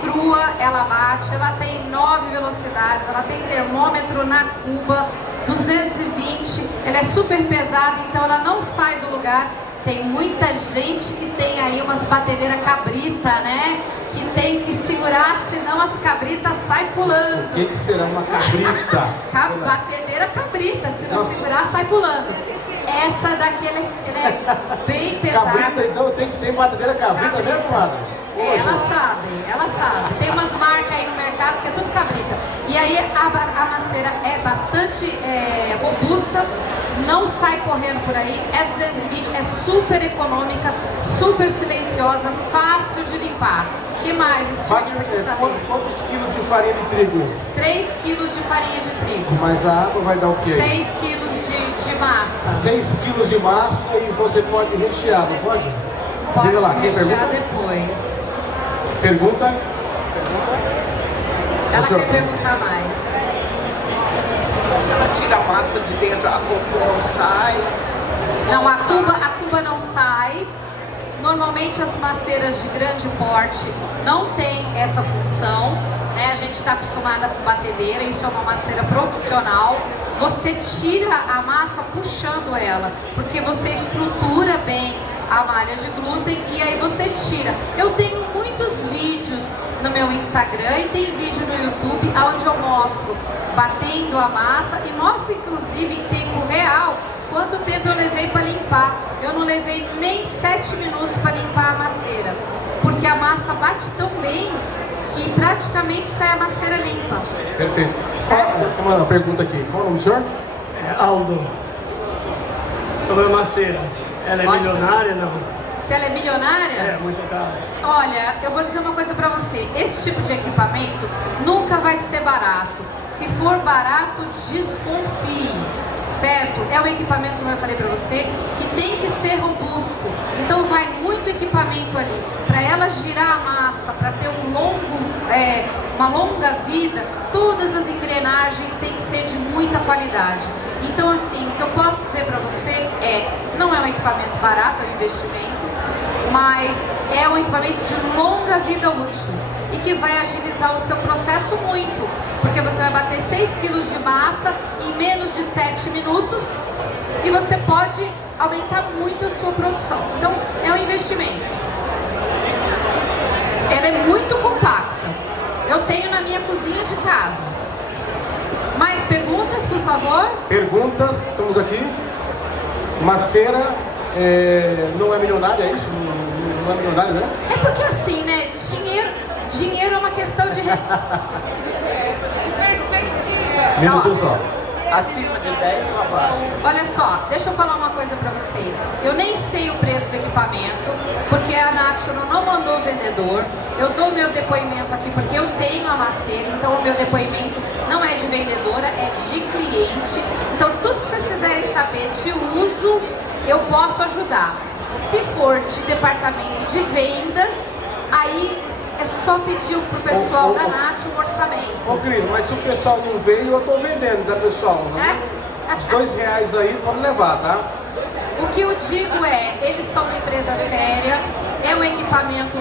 crua, ela bate, ela tem 9 velocidades, ela tem termômetro na cuba, 220, ela é super pesada, então ela não sai do lugar. Tem muita gente que tem aí umas batedeiras cabrita, né? Que tem que segurar, senão as cabritas saem pulando. O que será uma cabrita? Batedeira cabrita, se não segurar, sai pulando. Essa daqui, ela é bem pesada. Cabrita, então tem batedeira cabrita, né, comadre? Ela sabe. Tem umas marcas aí no mercado que é tudo cabrita. E aí a maceira é bastante robusta, não sai correndo por aí, é 220, é super econômica, super silenciosa, fácil de limpar. O que mais? Quantos quilos de farinha de trigo? 3 quilos de farinha de trigo. Mas a água vai dar o quê? 6 quilos de massa. 6 quilos de massa e você pode rechear, não pode? Pode diga lá, quem rechear pergunta? depois. Pergunta? Ela quer perguntar mais. Ela tira a massa de dentro, a cocô sai. Não, a cuba não sai. Normalmente as maceiras de grande porte não tem essa função, né? A gente está acostumada com batedeira, isso é uma maceira profissional. Você tira a massa puxando ela, porque você estrutura bem a malha de glúten e aí você tira. Eu tenho muitos vídeos no meu Instagram e tem vídeo no YouTube onde eu mostro batendo a massa e mostro inclusive em tempo real quanto tempo eu levei para limpar. Eu não levei nem 7 minutos para limpar a maceira, porque a massa bate tão bem que praticamente sai a maceira limpa. Perfeito. Certo? Uma pergunta aqui. Qual é o nome do senhor? Aldo, sobre a maceira, ela é Pode milionária, não? Se ela é milionária? É, muito caro. Olha, eu vou dizer uma coisa pra você. Esse tipo de equipamento nunca vai ser barato. Se for barato, desconfie, certo? É um equipamento, como eu falei pra você, que tem que ser robusto. Então vai muito equipamento ali. Pra ela girar a massa, pra ter uma longa vida, todas as engrenagens têm que ser de muita qualidade. Então assim, o que eu posso dizer pra você não é um equipamento barato, é um investimento, mas é um equipamento de longa vida útil e que vai agilizar o seu processo muito, porque você vai bater 6 kg de massa em menos de 7 minutos e você pode aumentar muito a sua produção. Então, é um investimento. Ela é muito compacta. Eu tenho na minha cozinha de casa. Mais perguntas, por favor? Perguntas, estamos aqui. Maceira não é milionária, é isso? Não é milionária, né? É porque assim, né? Dinheiro é uma questão de... Minuto só. Acima de 10 ou abaixo? Olha só, deixa eu falar uma coisa pra vocês. Eu nem sei o preço do equipamento, porque a National não mandou o vendedor. Eu dou o meu depoimento aqui porque eu tenho a maceira, então o meu depoimento não é de vendedora, é de cliente. Então tudo que vocês quiserem saber de uso, eu posso ajudar. Se for de departamento de vendas, aí é só pedir pro pessoal da NAT um orçamento. Ô Cris, mas se o pessoal não veio, eu tô vendendo, tá pessoal? Os R$2 aí pode levar, tá? O que eu digo eles são uma empresa séria, é um equipamento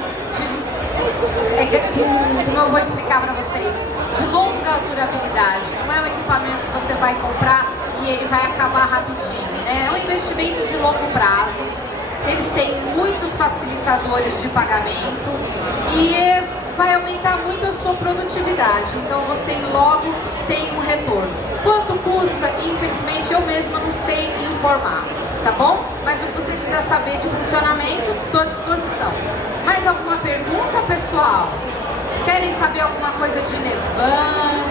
como eu vou explicar para vocês, de longa durabilidade. Não é um equipamento que você vai comprar e ele vai acabar rapidinho, né? É um investimento de longo prazo. Eles têm muitos facilitadores de pagamento e vai aumentar muito a sua produtividade. Então você logo tem um retorno. Quanto custa? Infelizmente eu mesma não sei informar, tá bom? Mas o que você quiser saber de funcionamento, estou à disposição. Mais alguma pergunta, pessoal? Querem saber alguma coisa de levain,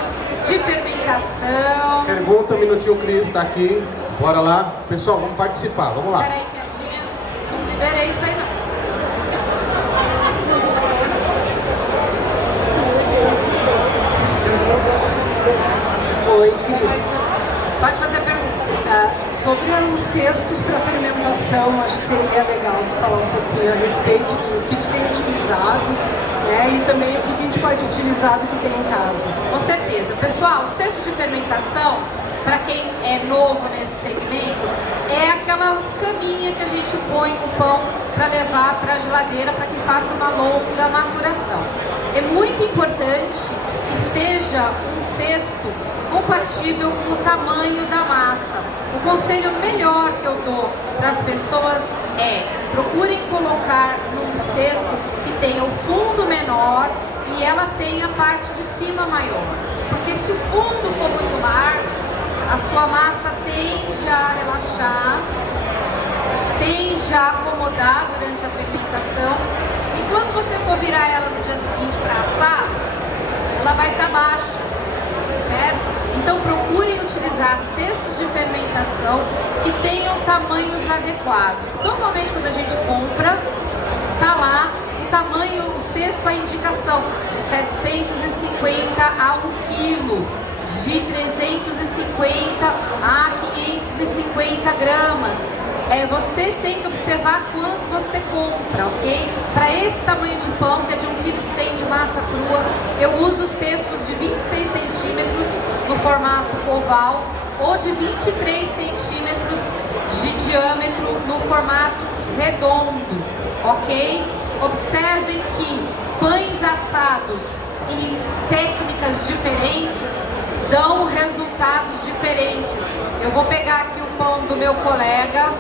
de fermentação? Pergunta, um minutinho, Cris, tá aqui. Bora lá. Pessoal, vamos participar, vamos lá. Peraí, quietinha. Não liberei isso aí, não. Oi, Cris. Pode fazer a pergunta. Sobre os cestos para fermentação, acho que seria legal tu falar um pouquinho a respeito do que tu tem utilizado, né? E também o que a gente pode utilizar do que tem em casa. Com certeza. Pessoal, cesto de fermentação, para quem é novo nesse segmento, é aquela caminha que a gente põe o pão para levar para a geladeira para que faça uma longa maturação. É muito importante que seja um cesto compatível com o tamanho da massa. O conselho melhor que eu dou para as pessoas é: procurem colocar num cesto que tenha o fundo menor e ela tenha a parte de cima maior. Porque se o fundo for muito largo, a sua massa tende a relaxar, tende a acomodar durante a fermentação, e quando você for virar ela no dia seguinte para assar, ela vai estar baixa, certo? Então procurem utilizar cestos de fermentação que tenham tamanhos adequados. Normalmente quando a gente compra, tá lá o tamanho, o cesto, a indicação de 750 a 1 quilo, de 350 a 550 gramas. Você tem que observar quanto você compra, ok? Para esse tamanho de pão, que é de 1,1 kg de massa crua, eu uso cestos de 26 centímetros no formato oval ou de 23 centímetros de diâmetro no formato redondo, ok? Observem que pães assados e técnicas diferentes dão resultados diferentes. Eu vou pegar aqui o pão do meu colega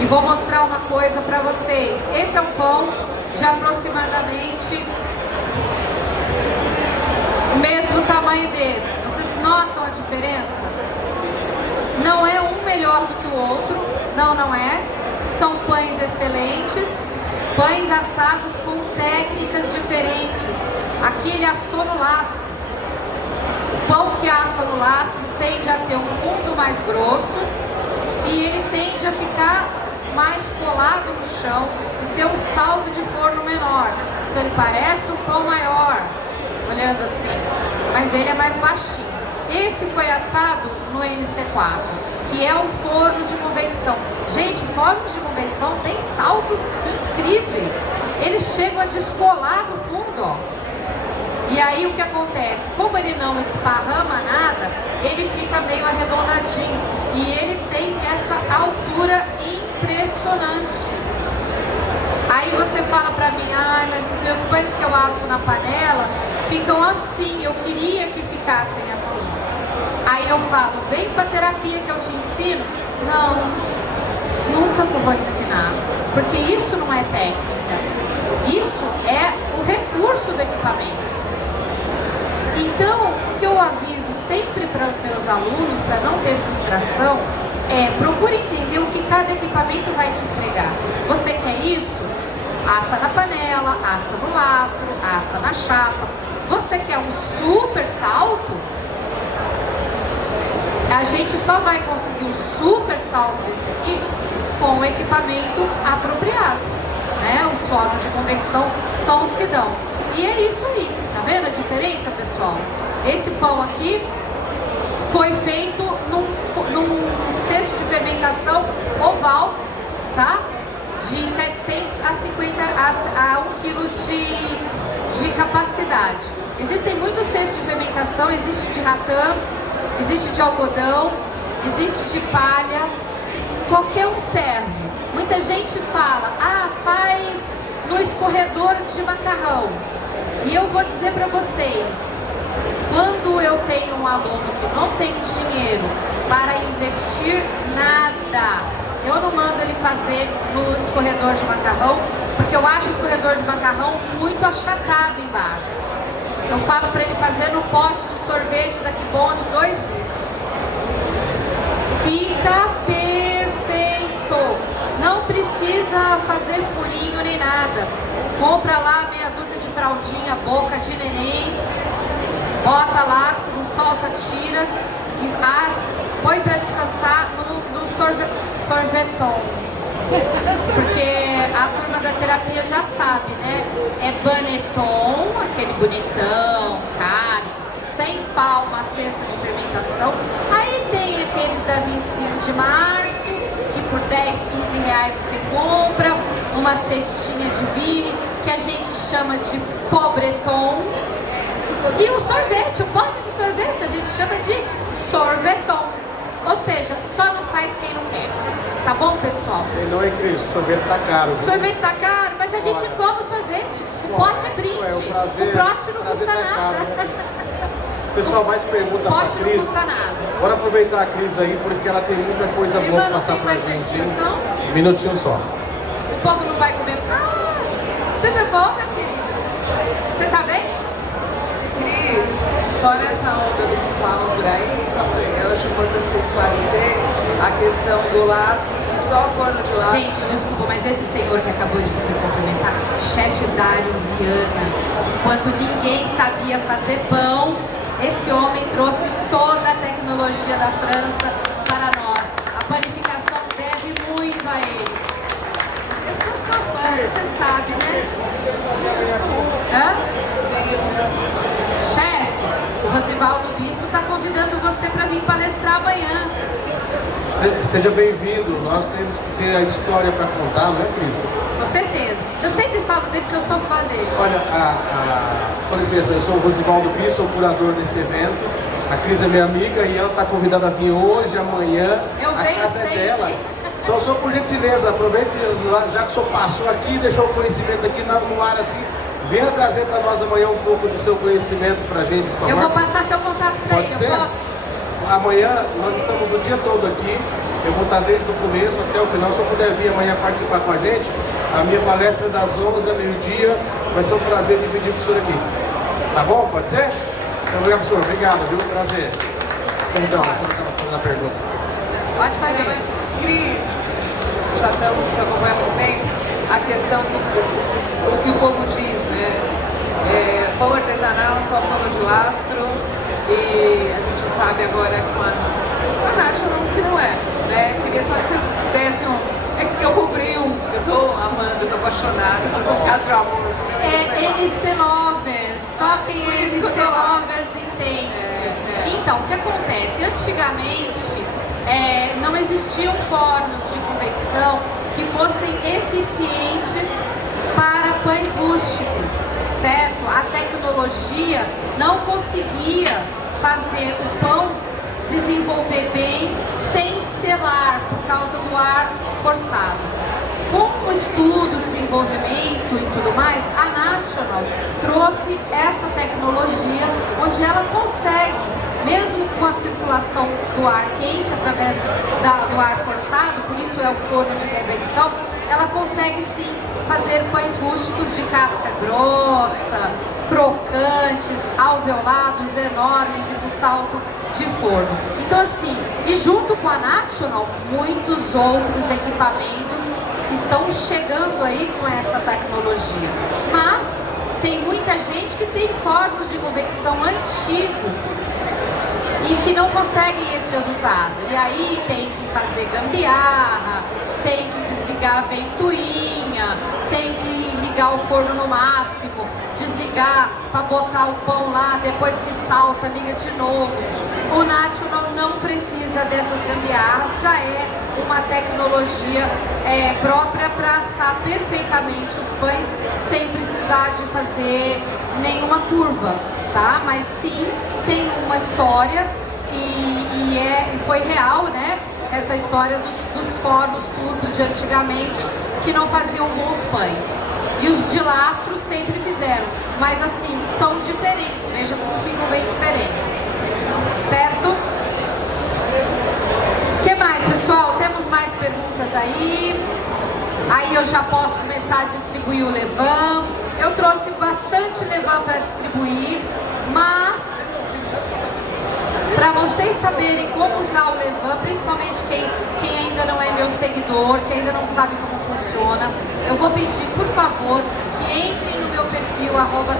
e vou mostrar uma coisa para vocês. Esse é um pão de aproximadamente o mesmo tamanho desse. Vocês notam a diferença? Não é um melhor do que o outro, não é. São pães excelentes, pães assados com técnicas diferentes. Aqui ele assou no lastro. O pão que assa no lastro tende a ter um fundo mais grosso e ele tende a ficar mais colado no chão e ter um salto de forno menor. Então ele parece um pão maior, olhando assim, mas ele é mais baixinho. Esse foi assado no NC4, que é um forno de convecção. Gente, fornos de convecção tem saltos incríveis. Eles chegam a descolar do fundo, ó. E aí o que acontece? Como ele não esparrama nada, ele fica meio arredondadinho. E ele tem essa altura impressionante. Aí você fala pra mim: ai, mas os meus pães que eu asso na panela ficam assim, eu queria que ficassem assim. Aí eu falo: vem pra terapia que eu te ensino. Não, nunca que eu vou ensinar, porque isso não é técnica, isso é o recurso do equipamento. Então, o que eu aviso sempre para os meus alunos, para não ter frustração, é: procure entender o que cada equipamento vai te entregar. Você quer isso? Assa na panela, assa no lastro, assa na chapa. Você quer um super salto? A gente só vai conseguir um super salto desse aqui com o equipamento apropriado, né? Os fornos de convecção são os que dão. E é isso aí, tá vendo a diferença, pessoal? Esse pão aqui foi feito num cesto de fermentação oval, tá? De 700 a 50 a 1 kg de capacidade. Existem muitos cestos de fermentação, existe de ratã, existe de algodão, existe de palha, qualquer um serve. Muita gente fala: ah, faz no escorredor de macarrão. E eu vou dizer para vocês, quando eu tenho um aluno que não tem dinheiro para investir nada, eu não mando ele fazer no escorredor de macarrão, porque eu acho o escorredor de macarrão muito achatado embaixo. Eu falo para ele fazer no pote de sorvete da Que Bom de 2 litros. Fica perfeito. Não precisa fazer furinho nem nada. Compra lá meia dúzia de fraldinha, boca de neném, bota lá, não solta tiras e põe para descansar no sorvetão. Porque a turma da terapia já sabe, né? É Baneton, aquele bonitão, caro, 100 pau uma cesta de fermentação. Aí tem aqueles da 25 de março, que por 10, 15 reais você compra uma cestinha de Vime, que a gente chama de Pobreton, E o sorvete, o pote de sorvete, a gente chama de sorveton. Ou seja, só não faz quem não quer. Tá bom, pessoal? Sei não, hein, Cris? O sorvete tá caro. Viu? Sorvete tá caro, mas a gente toma o sorvete. O pote é brinde. O prazer, o pote não custa sai nada. caro, né? O pessoal mais pergunta pra Pote não Cris. custa nada. Bora aproveitar a Cris aí, porque ela tem muita coisa Irmã, boa não pra passar tem pra mais gente, hein? degustação? Um minutinho só. O povo não vai comer. Ah, tudo bom, meu querido? Você tá bem? Cris, só nessa onda do que falam por aí, eu acho importante você esclarecer a questão do lastro, que só forno de lastro. Gente, desculpa, mas esse senhor que acabou de me cumprimentar, chefe Dário Viana, enquanto ninguém sabia fazer pão, esse homem trouxe toda a tecnologia da França para nós. A panificação deve muito a ele. Eu sou sua fã, você sabe, né? Hã? Chefe, o Rosivaldo Bispo está convidando você para vir palestrar amanhã. Seja bem-vindo. Nós temos que ter a história para contar, não é, Cris? Com certeza. Eu sempre falo dele que eu sou fã dele. Olha, com licença, eu sou o Rosivaldo Bispo, sou o curador desse evento. A Cris é minha amiga e ela está convidada a vir hoje, amanhã. Eu a venho casa sempre. é dela. Então, só por gentileza, aproveite, já que o senhor passou aqui, deixou o conhecimento aqui no ar assim. Venha trazer para nós amanhã um pouco do seu conhecimento para a gente, por favor. Eu vou passar seu contato para Pode ele, ser? eu posso? Amanhã nós estamos o dia todo aqui. Eu vou estar desde o começo até o final. Se eu puder vir amanhã participar com a gente, a minha palestra é das 11 ao meio-dia. Vai ser um prazer dividir com o senhor aqui. Tá bom? Pode ser? Então, obrigado, professor. Obrigado, viu? Prazer. Então, a senhora estava fazendo a pergunta. Pode fazer. Cris, já estamos te acompanhando muito bem, a questão que o que o povo diz, né? Pão artesanal, só forno de lastro, e a gente sabe agora com a Nath que não é, né? Queria só que você desse é que eu comprei eu tô amando, eu tô apaixonada, eu tô com caso de amor. É NC Lovers, só quem é Por isso que NC eu tô lá. Lovers entende. Então, o que acontece? Antigamente, não existiam fornos de convecção que fossem eficientes para pães rústicos, certo? A tecnologia não conseguia fazer o pão desenvolver bem sem selar por causa do ar forçado. Com o estudo, desenvolvimento e tudo mais, a National trouxe essa tecnologia onde ela consegue, mesmo com a circulação do ar quente através do ar forçado, por isso é o forno de convecção, ela consegue sim fazer pães rústicos de casca grossa, crocantes, alveolados, enormes e com salto de forno. Então assim, e junto com a National, muitos outros equipamentos estão chegando aí com essa tecnologia. Mas tem muita gente que tem fornos de convecção antigos e que não conseguem esse resultado. E aí tem que fazer gambiarra, tem que desligar a ventoinha, tem que ligar o forno no máximo, desligar para botar o pão lá, depois que salta, liga de novo. O National não precisa dessas gambiarras, já é uma tecnologia própria para assar perfeitamente os pães sem precisar de fazer nenhuma curva, tá? Mas sim, tem uma história e foi real, né? Essa história dos fornos turbo de antigamente que não faziam bons pães. E os de lastro sempre fizeram, mas assim, são diferentes, veja como ficam bem diferentes. Certo? O que mais, pessoal? Temos mais perguntas aí? Aí eu já posso começar a distribuir o levain. Eu trouxe bastante levain para distribuir, mas para vocês saberem como usar o levain, principalmente quem ainda não é meu seguidor, que ainda não sabe como funciona, eu vou pedir, por favor, que entrem no meu perfil,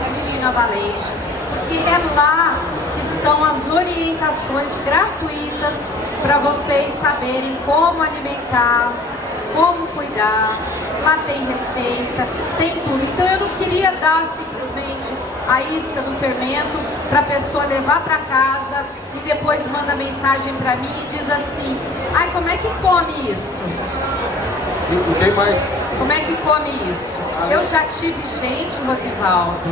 @CristinaValege, porque é lá que estão as orientações gratuitas para vocês saberem como alimentar, como cuidar. Lá tem receita, tem tudo. Então eu não queria dar simplesmente a isca do fermento para a pessoa levar para casa e depois manda mensagem para mim e diz assim: ai, como é que come isso? E tem mais. Como é que come isso? Eu já tive gente, Rosivaldo,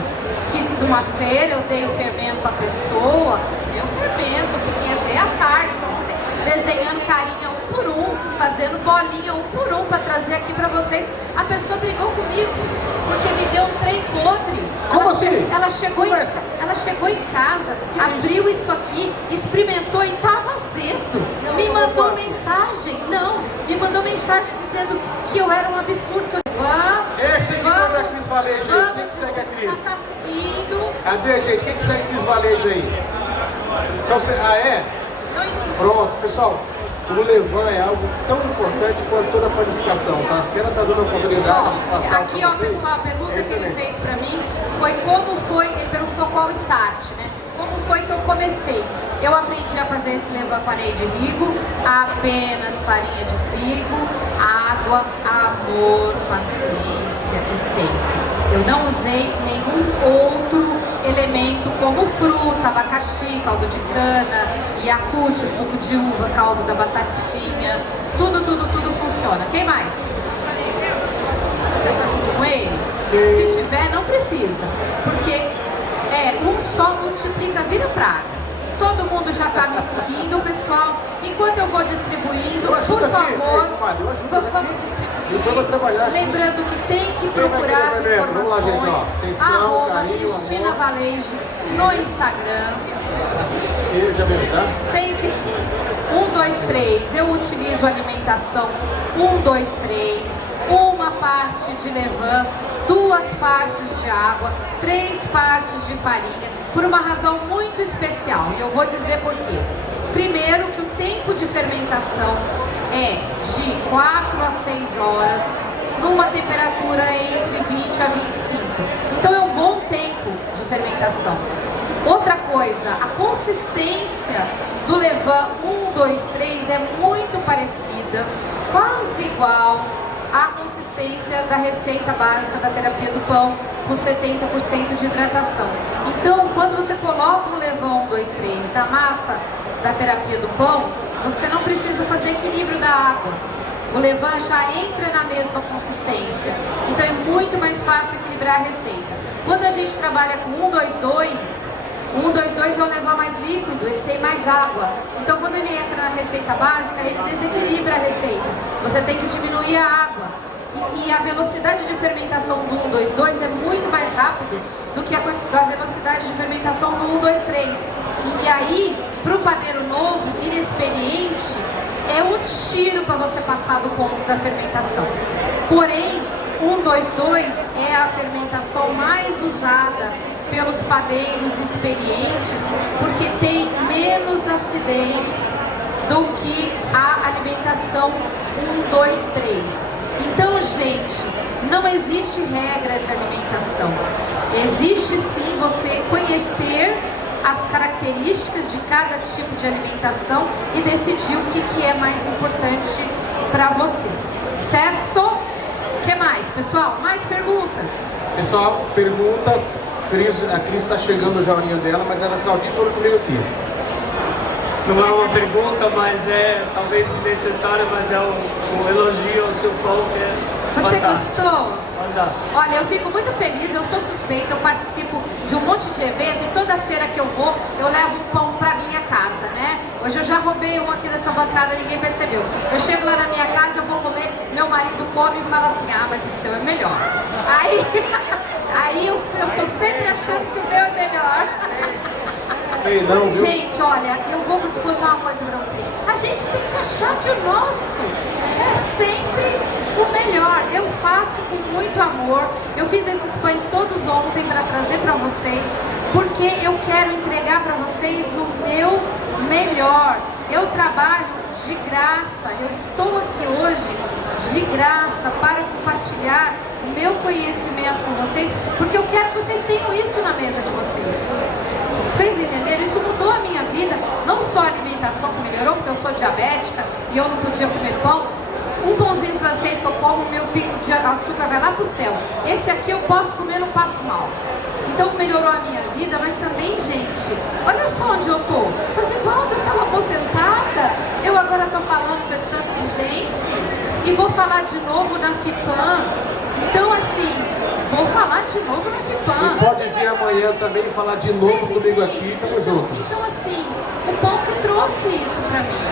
que numa feira eu dei o fermento pra pessoa, meu fermento, que quem ia ver à tarde, ontem, desenhando carinha um por um, fazendo bolinha um por um pra trazer aqui pra vocês. A pessoa brigou comigo, porque me deu um trem podre. Como assim? Ela chegou em casa, abriu isso aqui, experimentou e tava azedo. Me mandou mensagem, me mandou mensagem dizendo que eu era um absurdo, que eu... Quem é seguidor da Cris Valejo aí? Quem que segue a Cris? Tá seguindo. Cadê, gente? Quem que segue a Cris Valejo aí? Então, é? Não entendi. Pronto, pessoal. O Levan é algo tão importante quanto toda a planificação, tá? Se ela tá dando a oportunidade de passar aqui, ó, pessoal, a pergunta que ele fez pra mim foi como foi, ele perguntou qual o start, né? Como foi que eu comecei? Eu aprendi a fazer esse Levan com areia de rigo, apenas farinha de trigo, água, amor, paciência e tempo. Eu não usei nenhum outro elemento como fruta, abacaxi, caldo de cana, Yakult, suco de uva, caldo da batatinha, tudo funciona. Quem mais? Você tá junto com ele? Se tiver, não precisa, porque um só multiplica, vira praga. Todo mundo já está me seguindo, pessoal. Enquanto eu vou distribuindo, por favor, vamos distribuir. Lembrando que tem que procurar as informações. Arroba Cristina Valejo no Instagram. Tem que... 1, 2, 3. Eu utilizo alimentação 1, 2, 3. Uma parte de levain, 2 partes de água, 3 partes de farinha, por uma razão muito especial, e eu vou dizer por quê. Primeiro, que o tempo de fermentação é de 4 a 6 horas, numa temperatura entre 20 a 25. Então é um bom tempo de fermentação. Outra coisa, a consistência do levain 1, 2, 3 é muito parecida, quase igual a consistência da receita básica da terapia do pão, com 70% de hidratação. Então, quando você coloca o levain 1, 2, 3 na massa da terapia do pão, você não precisa fazer equilíbrio da água. O levain já entra na mesma consistência. Então, é muito mais fácil equilibrar a receita. Quando a gente trabalha com 1, 2, 2, 1, 2, 2 é o levain mais líquido, ele tem mais água. Então, quando ele entra na receita básica, ele desequilibra a receita. Você tem que diminuir a água. E a velocidade de fermentação do 1, 2, 2 é muito mais rápido do que a velocidade de fermentação do 1, 2, 3. E aí, para o padeiro novo, inexperiente, é um tiro para você passar do ponto da fermentação. Porém, 1, 2, 2 é a fermentação mais usada pelos padeiros experientes, porque tem menos acidez do que a alimentação 1, 2, 3. Então, gente, não existe regra de alimentação. Existe sim você conhecer as características de cada tipo de alimentação e decidir o que é mais importante para você. Certo? O que mais, pessoal? Mais perguntas? Pessoal, perguntas. A Cris está chegando já a horinha dela, mas ela vai ficar o dia todo comigo aqui. Não é uma pergunta, mas é talvez desnecessária, mas é um elogio ao seu pão, que é Você fantástico. gostou? Fantástico. Olha, eu fico muito feliz, eu sou suspeita, eu participo de um monte de evento e toda feira que eu vou, eu levo um pão pra minha casa, né? Hoje eu já roubei um aqui dessa bancada, ninguém percebeu. Eu chego lá na minha casa, eu vou comer, meu marido come e fala assim, ah, mas o seu é melhor. Aí eu tô sempre achando que o meu é melhor. Sei não, viu? Gente, olha, eu vou te contar uma coisa pra vocês. A gente tem que achar que o nosso é sempre o melhor. Eu faço com muito amor. Eu fiz esses pães todos ontem para trazer para vocês, porque eu quero entregar para vocês o meu melhor. Eu trabalho de graça. Eu estou aqui hoje de graça para compartilhar o meu conhecimento com vocês, porque eu quero que vocês tenham isso na mesa de vocês. Vocês entenderam? Isso mudou a minha vida, não só a alimentação que melhorou, porque eu sou diabética e eu não podia comer pão. Um pãozinho francês que eu como, meu pico de açúcar vai lá pro céu. Esse aqui eu posso comer, não passo mal. Então melhorou a minha vida, mas também, gente, olha só onde eu tô. Mas igual eu estava aposentada, eu agora tô falando para esse tanto de gente e vou falar de novo na FIPAM. Então, assim, vou falar de novo na FIPAM. E pode vir amanhã também falar de novo Vocês comigo entendem? aqui, tamo junto. Então, assim, o pão que trouxe isso para mim.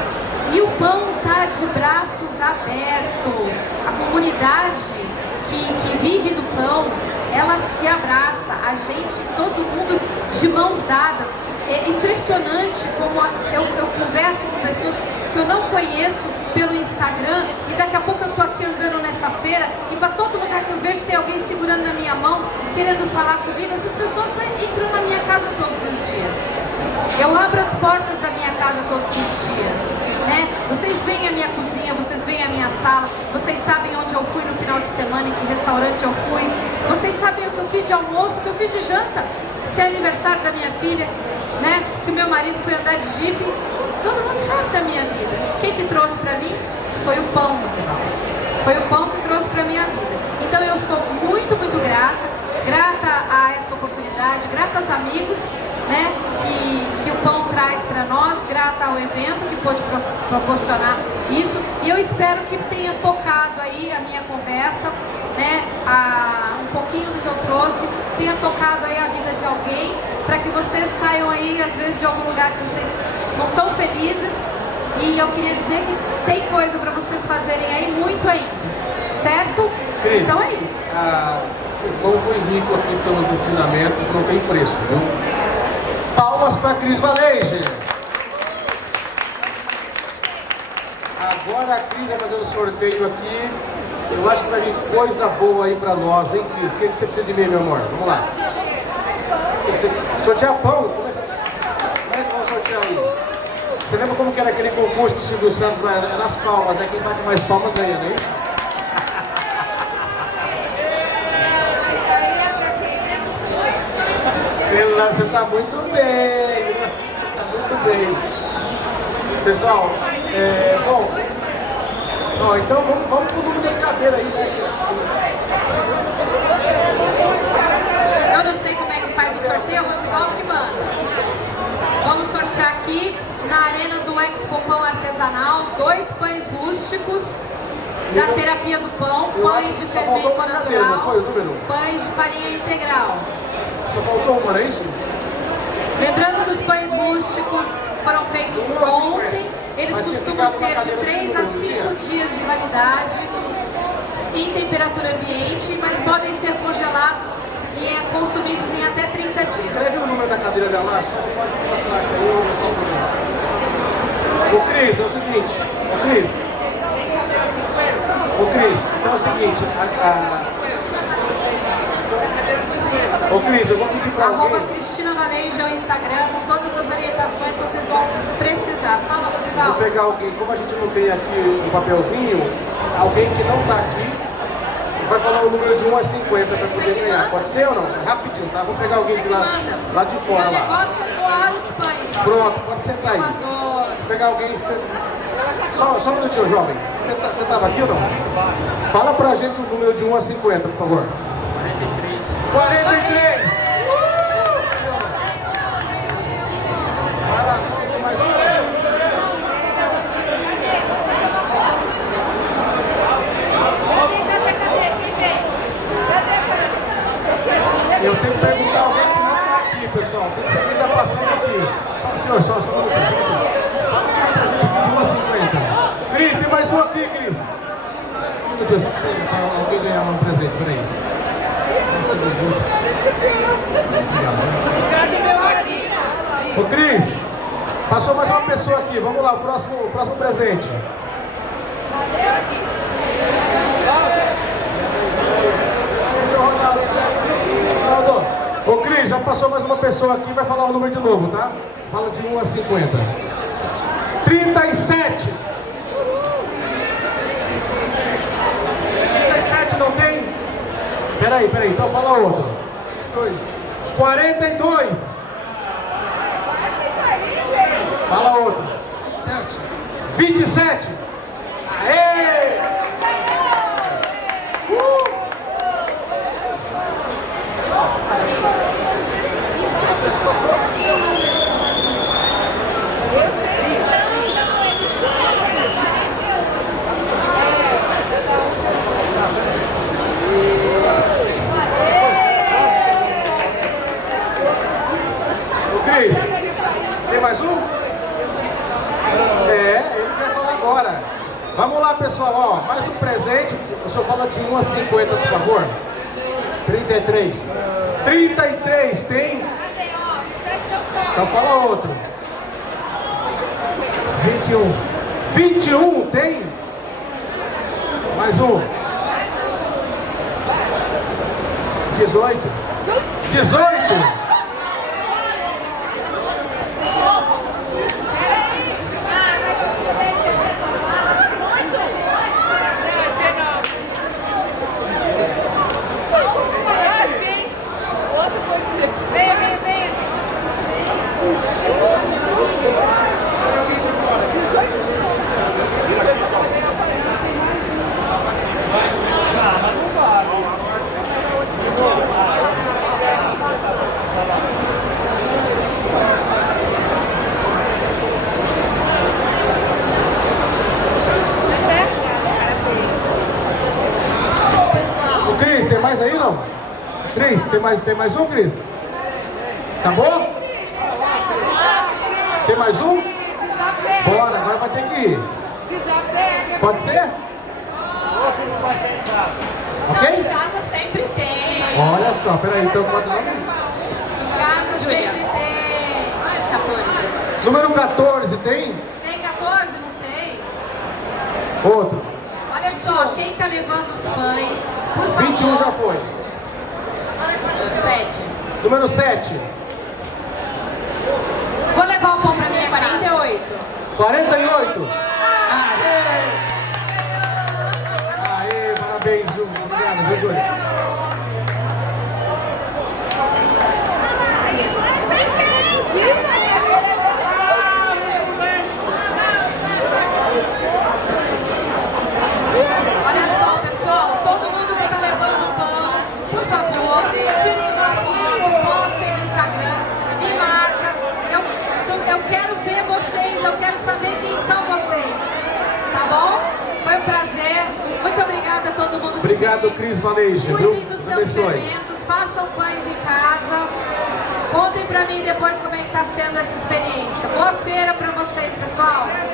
E o pão tá de braços abertos. A comunidade que vive do pão, ela se abraça. A gente, todo mundo de mãos dadas. É impressionante como eu converso com pessoas que eu não conheço pelo Instagram e daqui a pouco eu tô aqui andando nessa feira e para todo lugar que eu vejo tem alguém segurando na minha mão, querendo falar comigo. Essas pessoas entram na minha casa todos os dias. Eu abro as portas da minha casa todos os dias, né? Vocês veem a minha cozinha, vocês veem a minha sala, vocês sabem onde eu fui no final de semana, em que restaurante eu fui, vocês sabem o que eu fiz de almoço, o que eu fiz de janta, se é aniversário da minha filha, né? Se o meu marido foi andar de jipe, todo mundo sabe da minha vida. Quem que trouxe pra mim? Foi o pão, Rosivaldo. Foi o pão que trouxe pra minha vida. Então eu sou muito, muito grata a essa oportunidade, grata aos amigos, né, que o pão traz para nós, grata ao evento que pôde proporcionar isso. E eu espero que tenha tocado aí a minha conversa, né, um pouquinho do que eu trouxe, tenha tocado aí a vida de alguém, para que vocês saiam aí, às vezes, de algum lugar que vocês não estão felizes. E eu queria dizer que tem coisa para vocês fazerem aí, muito ainda, certo? Cris, então é isso. O pão foi rico aqui pelos ensinamentos, não tem preço, viu? Palmas para Cris Valenche. Agora a Cris vai fazer um sorteio aqui. Eu acho que vai vir coisa boa aí para nós, hein, Cris? O que você precisa de mim, meu amor? Vamos lá. Sortear pão? Como é que vamos sortear aí? Você lembra como que era aquele concurso do Silvio Santos nas palmas, né? Quem bate mais palma ganha, não é isso? Você tá muito bem, né? Tá muito bem. Pessoal, bom, então vamos pro número das cadeiras aí, né? Eu não sei como é que faz o sorteio, Rosivaldo que manda. Vamos sortear aqui na arena do Expo Pão Artesanal 2 pães rústicos da terapia do pão, pães de fermento natural, pães de farinha integral. Só faltou uma, não é isso? Lembrando que os pães rústicos foram feitos ontem, eles costumam ter de 3 a 5 dias de validade em temperatura ambiente, mas podem ser congelados e consumidos em até 30 dias. Escreve o número da cadeira dela lá, só pode mostrar aqui, eu vou falar. Ô Cris, é o seguinte, então é o seguinte, Ô Cris, eu vou pedir pra alguém... Cristina Valenche é o Instagram, com todas as orientações que vocês vão precisar. Fala, Rosivaldo. Vou pegar alguém, como a gente não tem aqui o papelzinho, alguém que não tá aqui, vai falar o número de 1 a 50 para poder ganhar. Manda. Pode ser ou não? Rapidinho, tá? Vou pegar alguém Você de que lá, manda. lá de fora. Meu Lá. negócio é doar os pães. Pronto, pode sentar aí. Eu adoro. Vou pegar alguém... Só um minutinho, jovem. Você tava aqui ou não? Fala pra gente o número de 1 a 50, por favor. 43! Vai lá, só tem mais um. Eu tenho que perguntar alguém que não está aqui, pessoal. Tem que ser quem está passando aqui. Só um minutinho. Fala pra gente aqui de 1 a 50. Cris, tem mais um aqui, Cris. Meu Deus, só para alguém ganhar um presente, peraí. Só um segundinho. Obrigado. Ô Cris, passou mais uma pessoa aqui. Vamos lá, o próximo presente. Ronaldo, ô Cris, já passou mais uma pessoa aqui, vai falar o número de novo, tá? Fala de 1 a 50. 37! 37 não tem? Peraí, então fala outro. 42! Fala outro. 27! Aê! Cris, tem mais um? Ele quer falar agora. Vamos lá, pessoal, ó, mais um presente. O senhor fala de 1 a 50, por favor. 33. 33, tem? Então fala outro. 21. 21, tem? Mais um. 18. 18. Pessoal, Cris, tem mais aí não? 3, tem mais um, Cris? Acabou? Tem mais um? Bora, agora vai ter que ir. Pode ser? então em Ok? casa sempre tem. Olha só, peraí, então pode dar. Em casa sempre tem. 14. Número 14, tem? Tem 14? Não sei. Outro. Olha só, quem tá levando os pães, por favor. 21 já foi. 7. Número 7. Vou levar o pão pra minha 48. 48. Aê, parabéns, Ju. Obrigado, viu, Júlia? Olha só, pessoal, todo mundo que tá levando pão, por favor, tirem uma foto, postem no Instagram, me marca. Eu quero ver vocês, eu quero saber quem são vocês. Tá bom? Foi um prazer. Muito obrigada a todo mundo que Obrigado, veio. Cris Valeixa. Cuidem dos seus Abençoe. fermentos, façam pães em casa. Contem pra mim depois como é que tá sendo essa experiência. Boa feira pra vocês, pessoal.